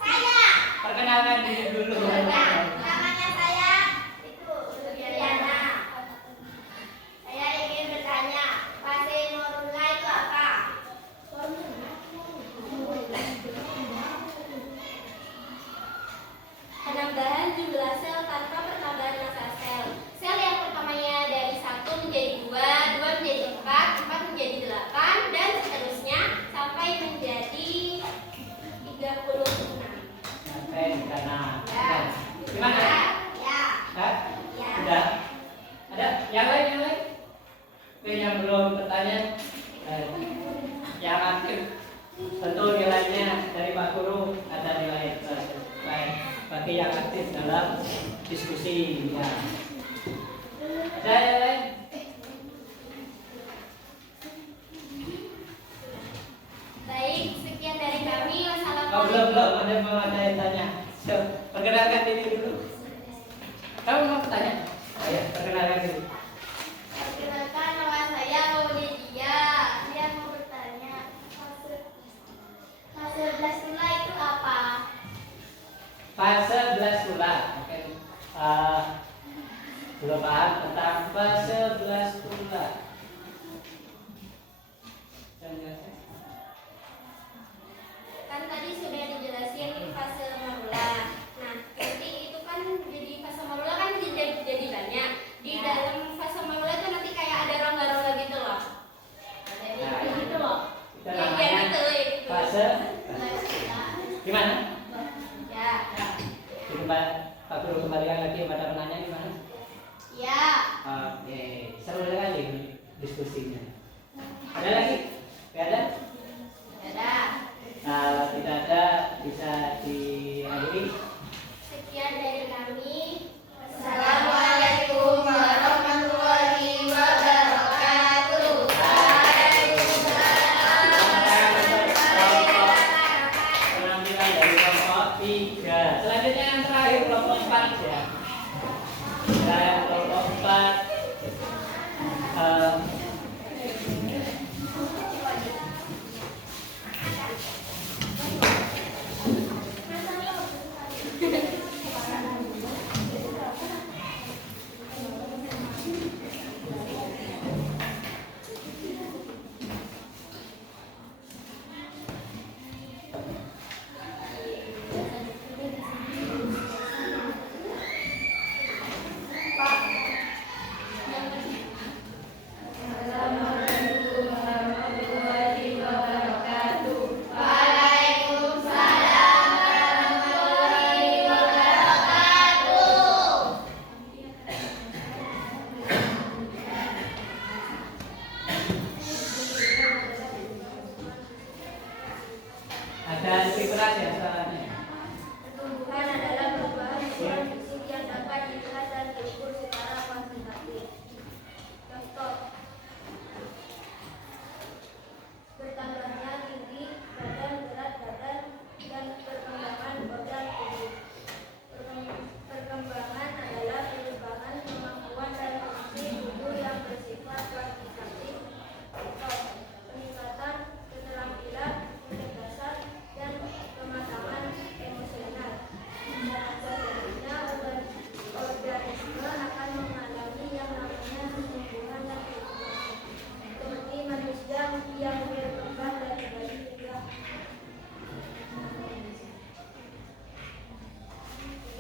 Saya. Perkenalkan diri dulu. Namanya saya itu Suryana. Saya ingin bertanya, fase morula itu apa? Penambahan jumlah sel tanpa pertambahan massa sel. Sel yang pertamanya dari 1 menjadi 2, 2 menjadi 4, 4 menjadi 8, dan seterusnya sampai menjadi 36. Sampai di sana. Ya. Gimana? Ya. Hah? Ya. Sudah? Ada? Yang lain? Oke, yang belum bertanya, yang aktif, tentu nilainya dari Pak Guru ada nilai baik bagi yang aktif dalam diskusi. Ya. Ada yang lain? Baik, sekian dari kami. Oh, belum. Wassalamualaikum. Ada yang tanya. So, perkenalkan diri dulu. Kamu mau tanya? jawaban tentang fase belas tulang. Kan tadi sudah dijelasin fase marula. Nah, nanti itu kan jadi fase marula kan jadi banyak. Di dalam fase marula itu nanti kayak ada rongga-rongga gitu loh. Jadi Nah, gitu loh. Itu Ya, namanya gitu. fase gimana? Ya. Jadi Pak Guru kembalikan lagi pada penanya gimana? Ya. Oke, seru sekali diskusinya. Ada lagi? Gak ada? Ada. Kalau tidak ada bisa diakhiri. Sekian dari kami. Assalamualaikum warahmatullahi wabarakatuh. Penampilan dari kelompok 3. Selanjutnya yang terakhir kelompok 4 ya. Dan kelompok 4 Assalamualaikum warahmatullahi wabarakatuh. Waalaikumsalam warahmatullahi wabarakatuh. ada lebih keras ya suaranya. Pertumbuhan adalah perubahan ukuran fisik yang dapat dilihat dan diukur secara kuantitatif. Contoh, bertambahnya tinggi badan, berat badan, dan perkembangan organ tubuh. Perkembangan adalah perubahan kemampuan dan fungsi tubuh yang bersifat kuantitatif. Contoh, peningkatan keterampilan, kecerdasan, dan kematangan emosional. Dan selanjutnya, organisme akan mengalami yang namanya pertumbuhan dan perkembangan. Seperti manusia yang berkembang dari bayi hingga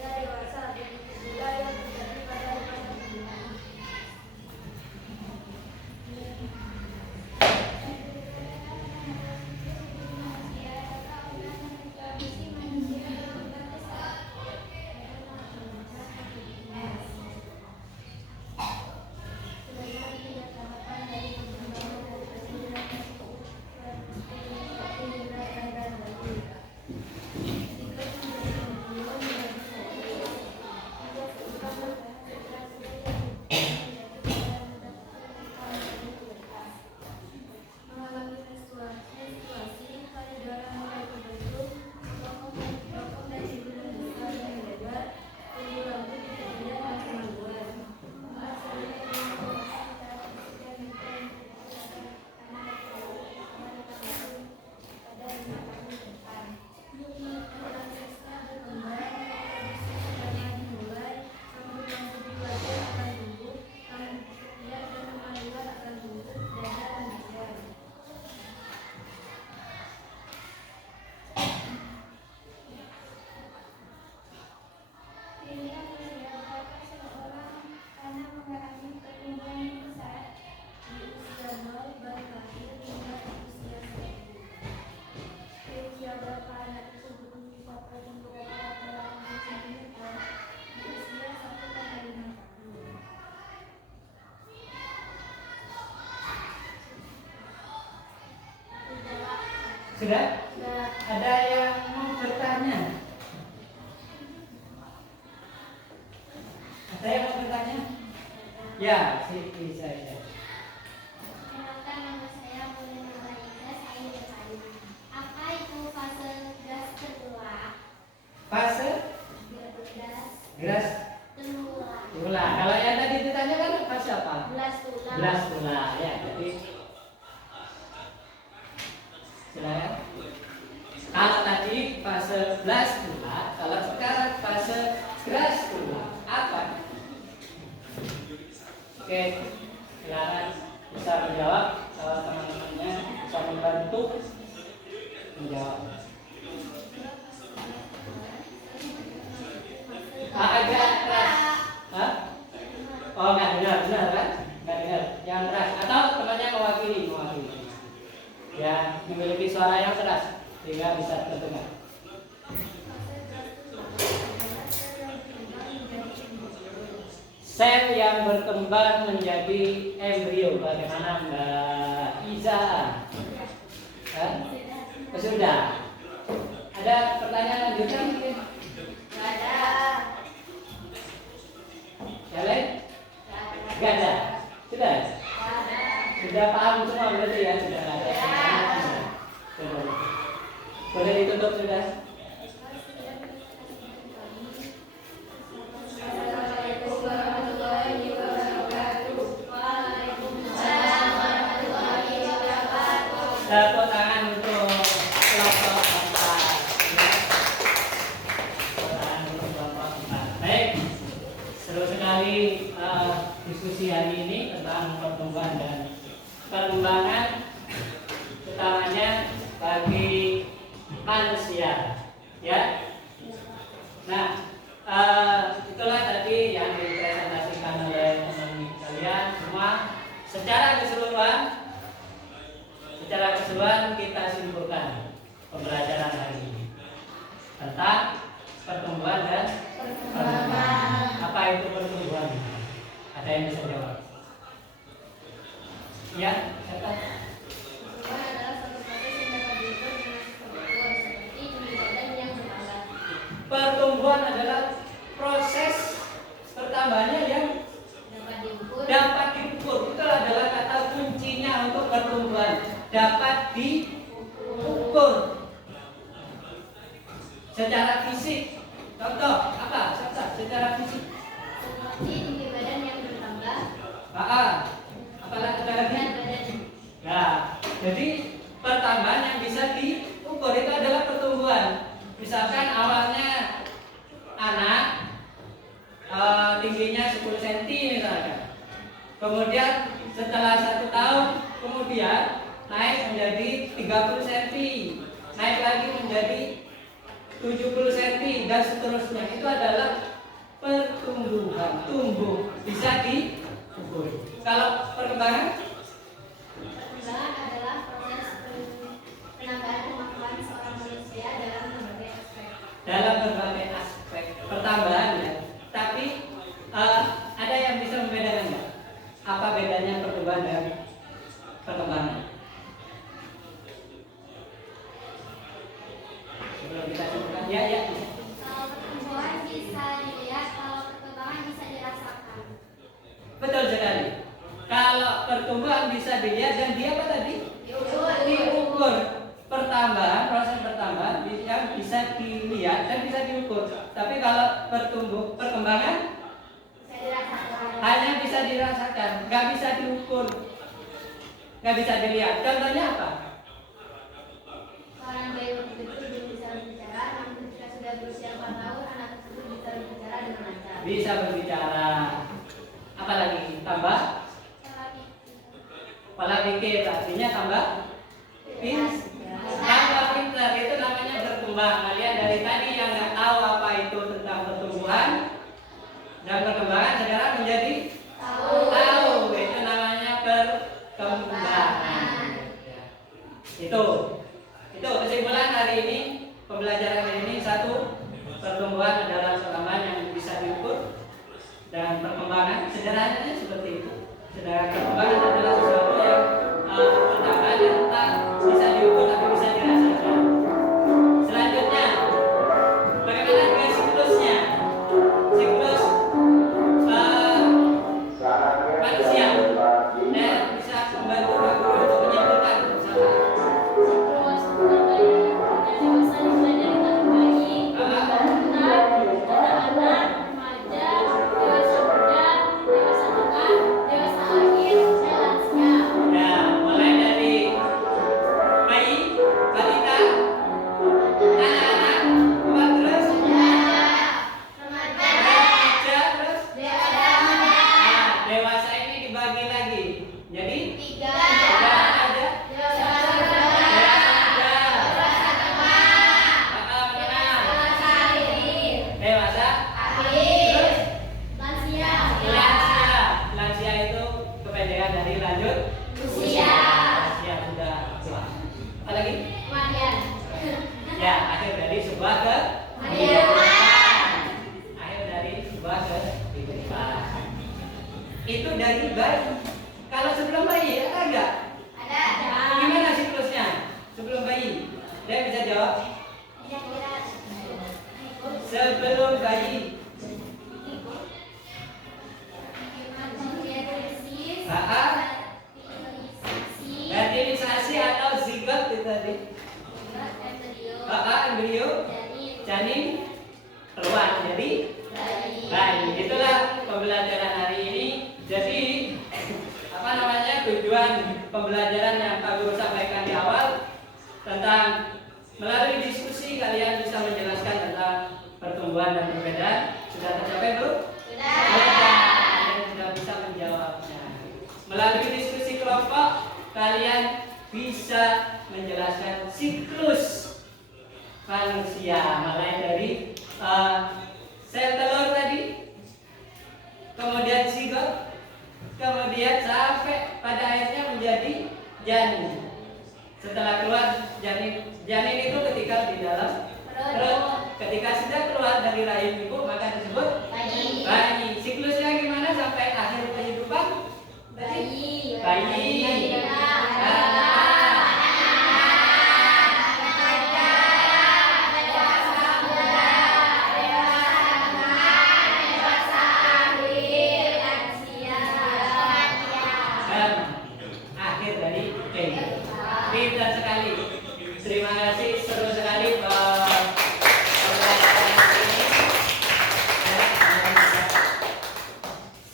dewasa, begitu juga yang terjadi pada masa pertumbuhan. Mengalami menstruasi, payudara mulai terbentuk, bokong dan ibu dan besar dan lebar, tumbuh rambut di tepian dan kemaluan. Hasilnya informasi secara fisik dan mental anak pada 5 tahun ke depan. Anak siswa berkembang, reproduksi sperma dimulai, rambut di wajah akan tumbuh, rambut di tepian dan kemaluan akan tumbuh, dada dan badan. Pilihan mendapatkan seseorang karena mengalami pertumbuhan yang besar di usia 0 baru lahir hingga usia 1. Di usia berapa anak tersebut mencapai bentuk rata-rata 8 cm di usia 1,5 tahun. Sudah? Ada yang mau bertanya? Ada yang mau bertanya? Ya, bisa ya. Perkenalkan, nama saya Mulia Nurhaliza, saya dari apa itu fase gas kedua? Fase Gas geras tulang. tulang. Kalau yang tadi ditanya kan fase apa? Belas tulang. Belas tulang ya. Jadi silakan. Kalau tadi fase belas tulang, kalau sekarang fase geras tulang apa? Oke, silakan bisa menjawab kalau teman-temannya bisa membantu menjawab. Agak keras. Hah? Oh, nggak dengar, benar kan? Nggak dengar. Yang keras atau temannya mewakili. Ya, memiliki suara yang keras sehingga bisa terdengar. Sel yang berkembang menjadi embrio, bagaimana Mbak Iza? Sudah. Ada pertanyaan lanjutan mungkin? Ada. Yang lain? Gak ada. Sudah. Sudah paham semua berarti ya? Sudah ada. Sudah. Boleh ditutup sudah. Assalamualaikum warahmatullahi wabarakatuh. Waalaikumsalam warahmatullahi wabarakatuh. Tepuk tangan untuk kelompok 4. Tepuk tangan untuk kelompok 4. Baik, seru sekali diskusi hari ini tentang pertumbuhan dan perkembangan, utamanya bagi manusia, ya. Nah, itulah tadi yang dipresentasikan oleh teman kalian semua. Secara keseluruhan kita simpulkan pembelajaran hari ini tentang pertumbuhan dan perkembangan. Apa itu pertumbuhan? Ada yang bisa jawab? Ya, kata. Pertumbuhan adalah suatu proses yang dapat diukur dengan struktur seperti tinggi badan yang bertambah. Pertumbuhan adalah proses pertambahannya yang dapat diukur. Itu adalah kata kuncinya untuk pertumbuhan. Dapat diukur secara fisik. Contoh apa? Secara fisik. Seperti tinggi badan yang bertambah. Apalagi ada lagi? Berat badan. Nah, jadi pertambahan yang bisa diukur itu adalah pertumbuhan. Misalkan awalnya anak tingginya 10 cm misalkan. Kemudian setelah 1 tahun kemudian naik menjadi 30 cm, naik lagi menjadi 70 cm dan seterusnya. Itu adalah pertumbuhan, tumbuh, bisa diukur. Kalau perkembangan adalah proses penambahan kemampuan seorang manusia dalam berbagai aspek. Pertambahan ya. Tapi ada yang bisa membedakan nggak? Apa bedanya pertumbuhan dan perkembangan? Sebelum kita sebutkan, ya. Kalau pertumbuhan bisa dilihat, kalau perkembangan bisa dirasakan. Betul sekali. Kalau pertumbuhan bisa dilihat dan dia apa tadi? Diukur. Proses pertambahan yang bisa dilihat dan bisa diukur. Tapi kalau perkembangan hanya bisa dirasakan, nggak bisa diukur, nggak bisa dilihat. Contohnya apa? Seorang bayi betul belum bisa berbicara, namun ketika sudah berusia 4 tahun, anak tersebut bisa berbicara dengan lancar. Bisa berbicara. Apalagi tambah? Pola pikir, artinya tambah pintar. Itu namanya berkembang. Kalian dari tadi yang nggak tahu apa itu tentang pertumbuhan dan perkembangan sekarang menjadi tahu. Itu namanya perkembangan. Itu kesimpulan hari ini, pembelajaran hari ini. 1, pertumbuhan adalah perkembangan yang bisa diukur, dan perkembangan sederhananya seperti itu. Sedangkan perkembangan adalah sesuatu yang pertambahan yang tak bisa diukur tapi bisa dirasakan. Selanjutnya, bagaimana dengan siklusnya? Siklus manusia. Dan bisa membantu Pak Guru untuk menyimpulkan bersama. Siklus perkembangan dewasa dimulai dari tahun bayi, anak-anak, remaja, dewasa muda, dewasa tengah, dewasa akhir, itu dari bayi. Kalau sebelum bayi ada nggak? Ada. Gimana siklusnya sebelum bayi? Dia bisa jawab? Sebelum bayi. Fertilisasi atau zigot itu tadi. Embrio, janin keluar jadi bayi. Itulah pembelajaran hari ini. Jadi apa namanya, tujuan pembelajaran yang Pak Guru sampaikan di awal tentang melalui diskusi kalian bisa menjelaskan tentang pertumbuhan dan perbedaan. Sudah tercapai belum? Sudah. Kalian sudah bisa menjawabnya. Melalui diskusi kelompok kalian bisa menjelaskan siklus manusia mulai dari sel telur tadi, kemudian zigot, kemudian sampai pada akhirnya menjadi janin. Setelah keluar janin itu ketika di dalam perut, ketika sudah keluar dari rahim ibu maka disebut bayi. Siklusnya gimana sampai akhir kehidupan? Bayi. Akhir dari kehidupan. Pintar sekali. Terima kasih, seru sekali pembelajaran ini.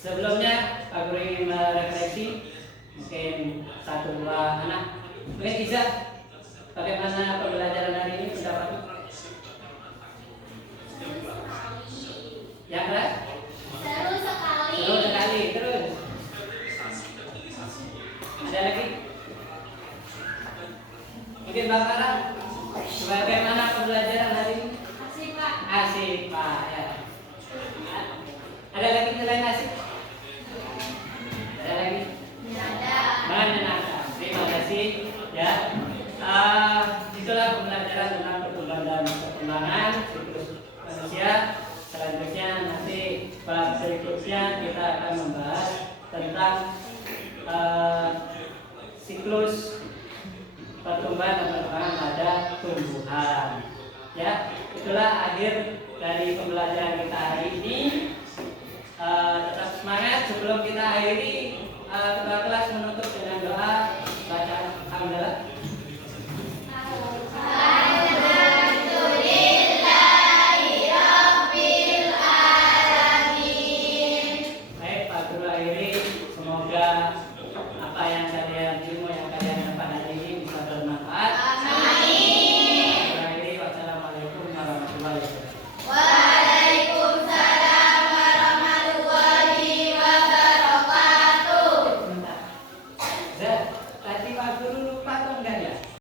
Sebelumnya Pak Guru ingin merefleksi mungkin 1-2 anak. Mungkin bisa bagaimana pembelajaran hari ini pendapatnya? Yang berat? Seru sekali. Seru sekali. Terus ada lagi? Mungkin Bapak Farah, bagaimana pembelajaran hari ini? Asik, Pak. Asik Pak ya. Ada lagi selain asik? Ada lagi? Ada. Menyenangkan. Terima kasih ya. Itulah pembelajaran tentang pertumbuhan dan perkembangan siklus manusia. Selanjutnya nanti bab berikutnya kita akan membahas tentang siklus pertumbuhan dan perkembangan pada tumbuhan. Ya, itulah akhir dari pembelajaran kita hari ini. Tetap semangat. Sebelum kita akhiri, ketua kelas menutup dengan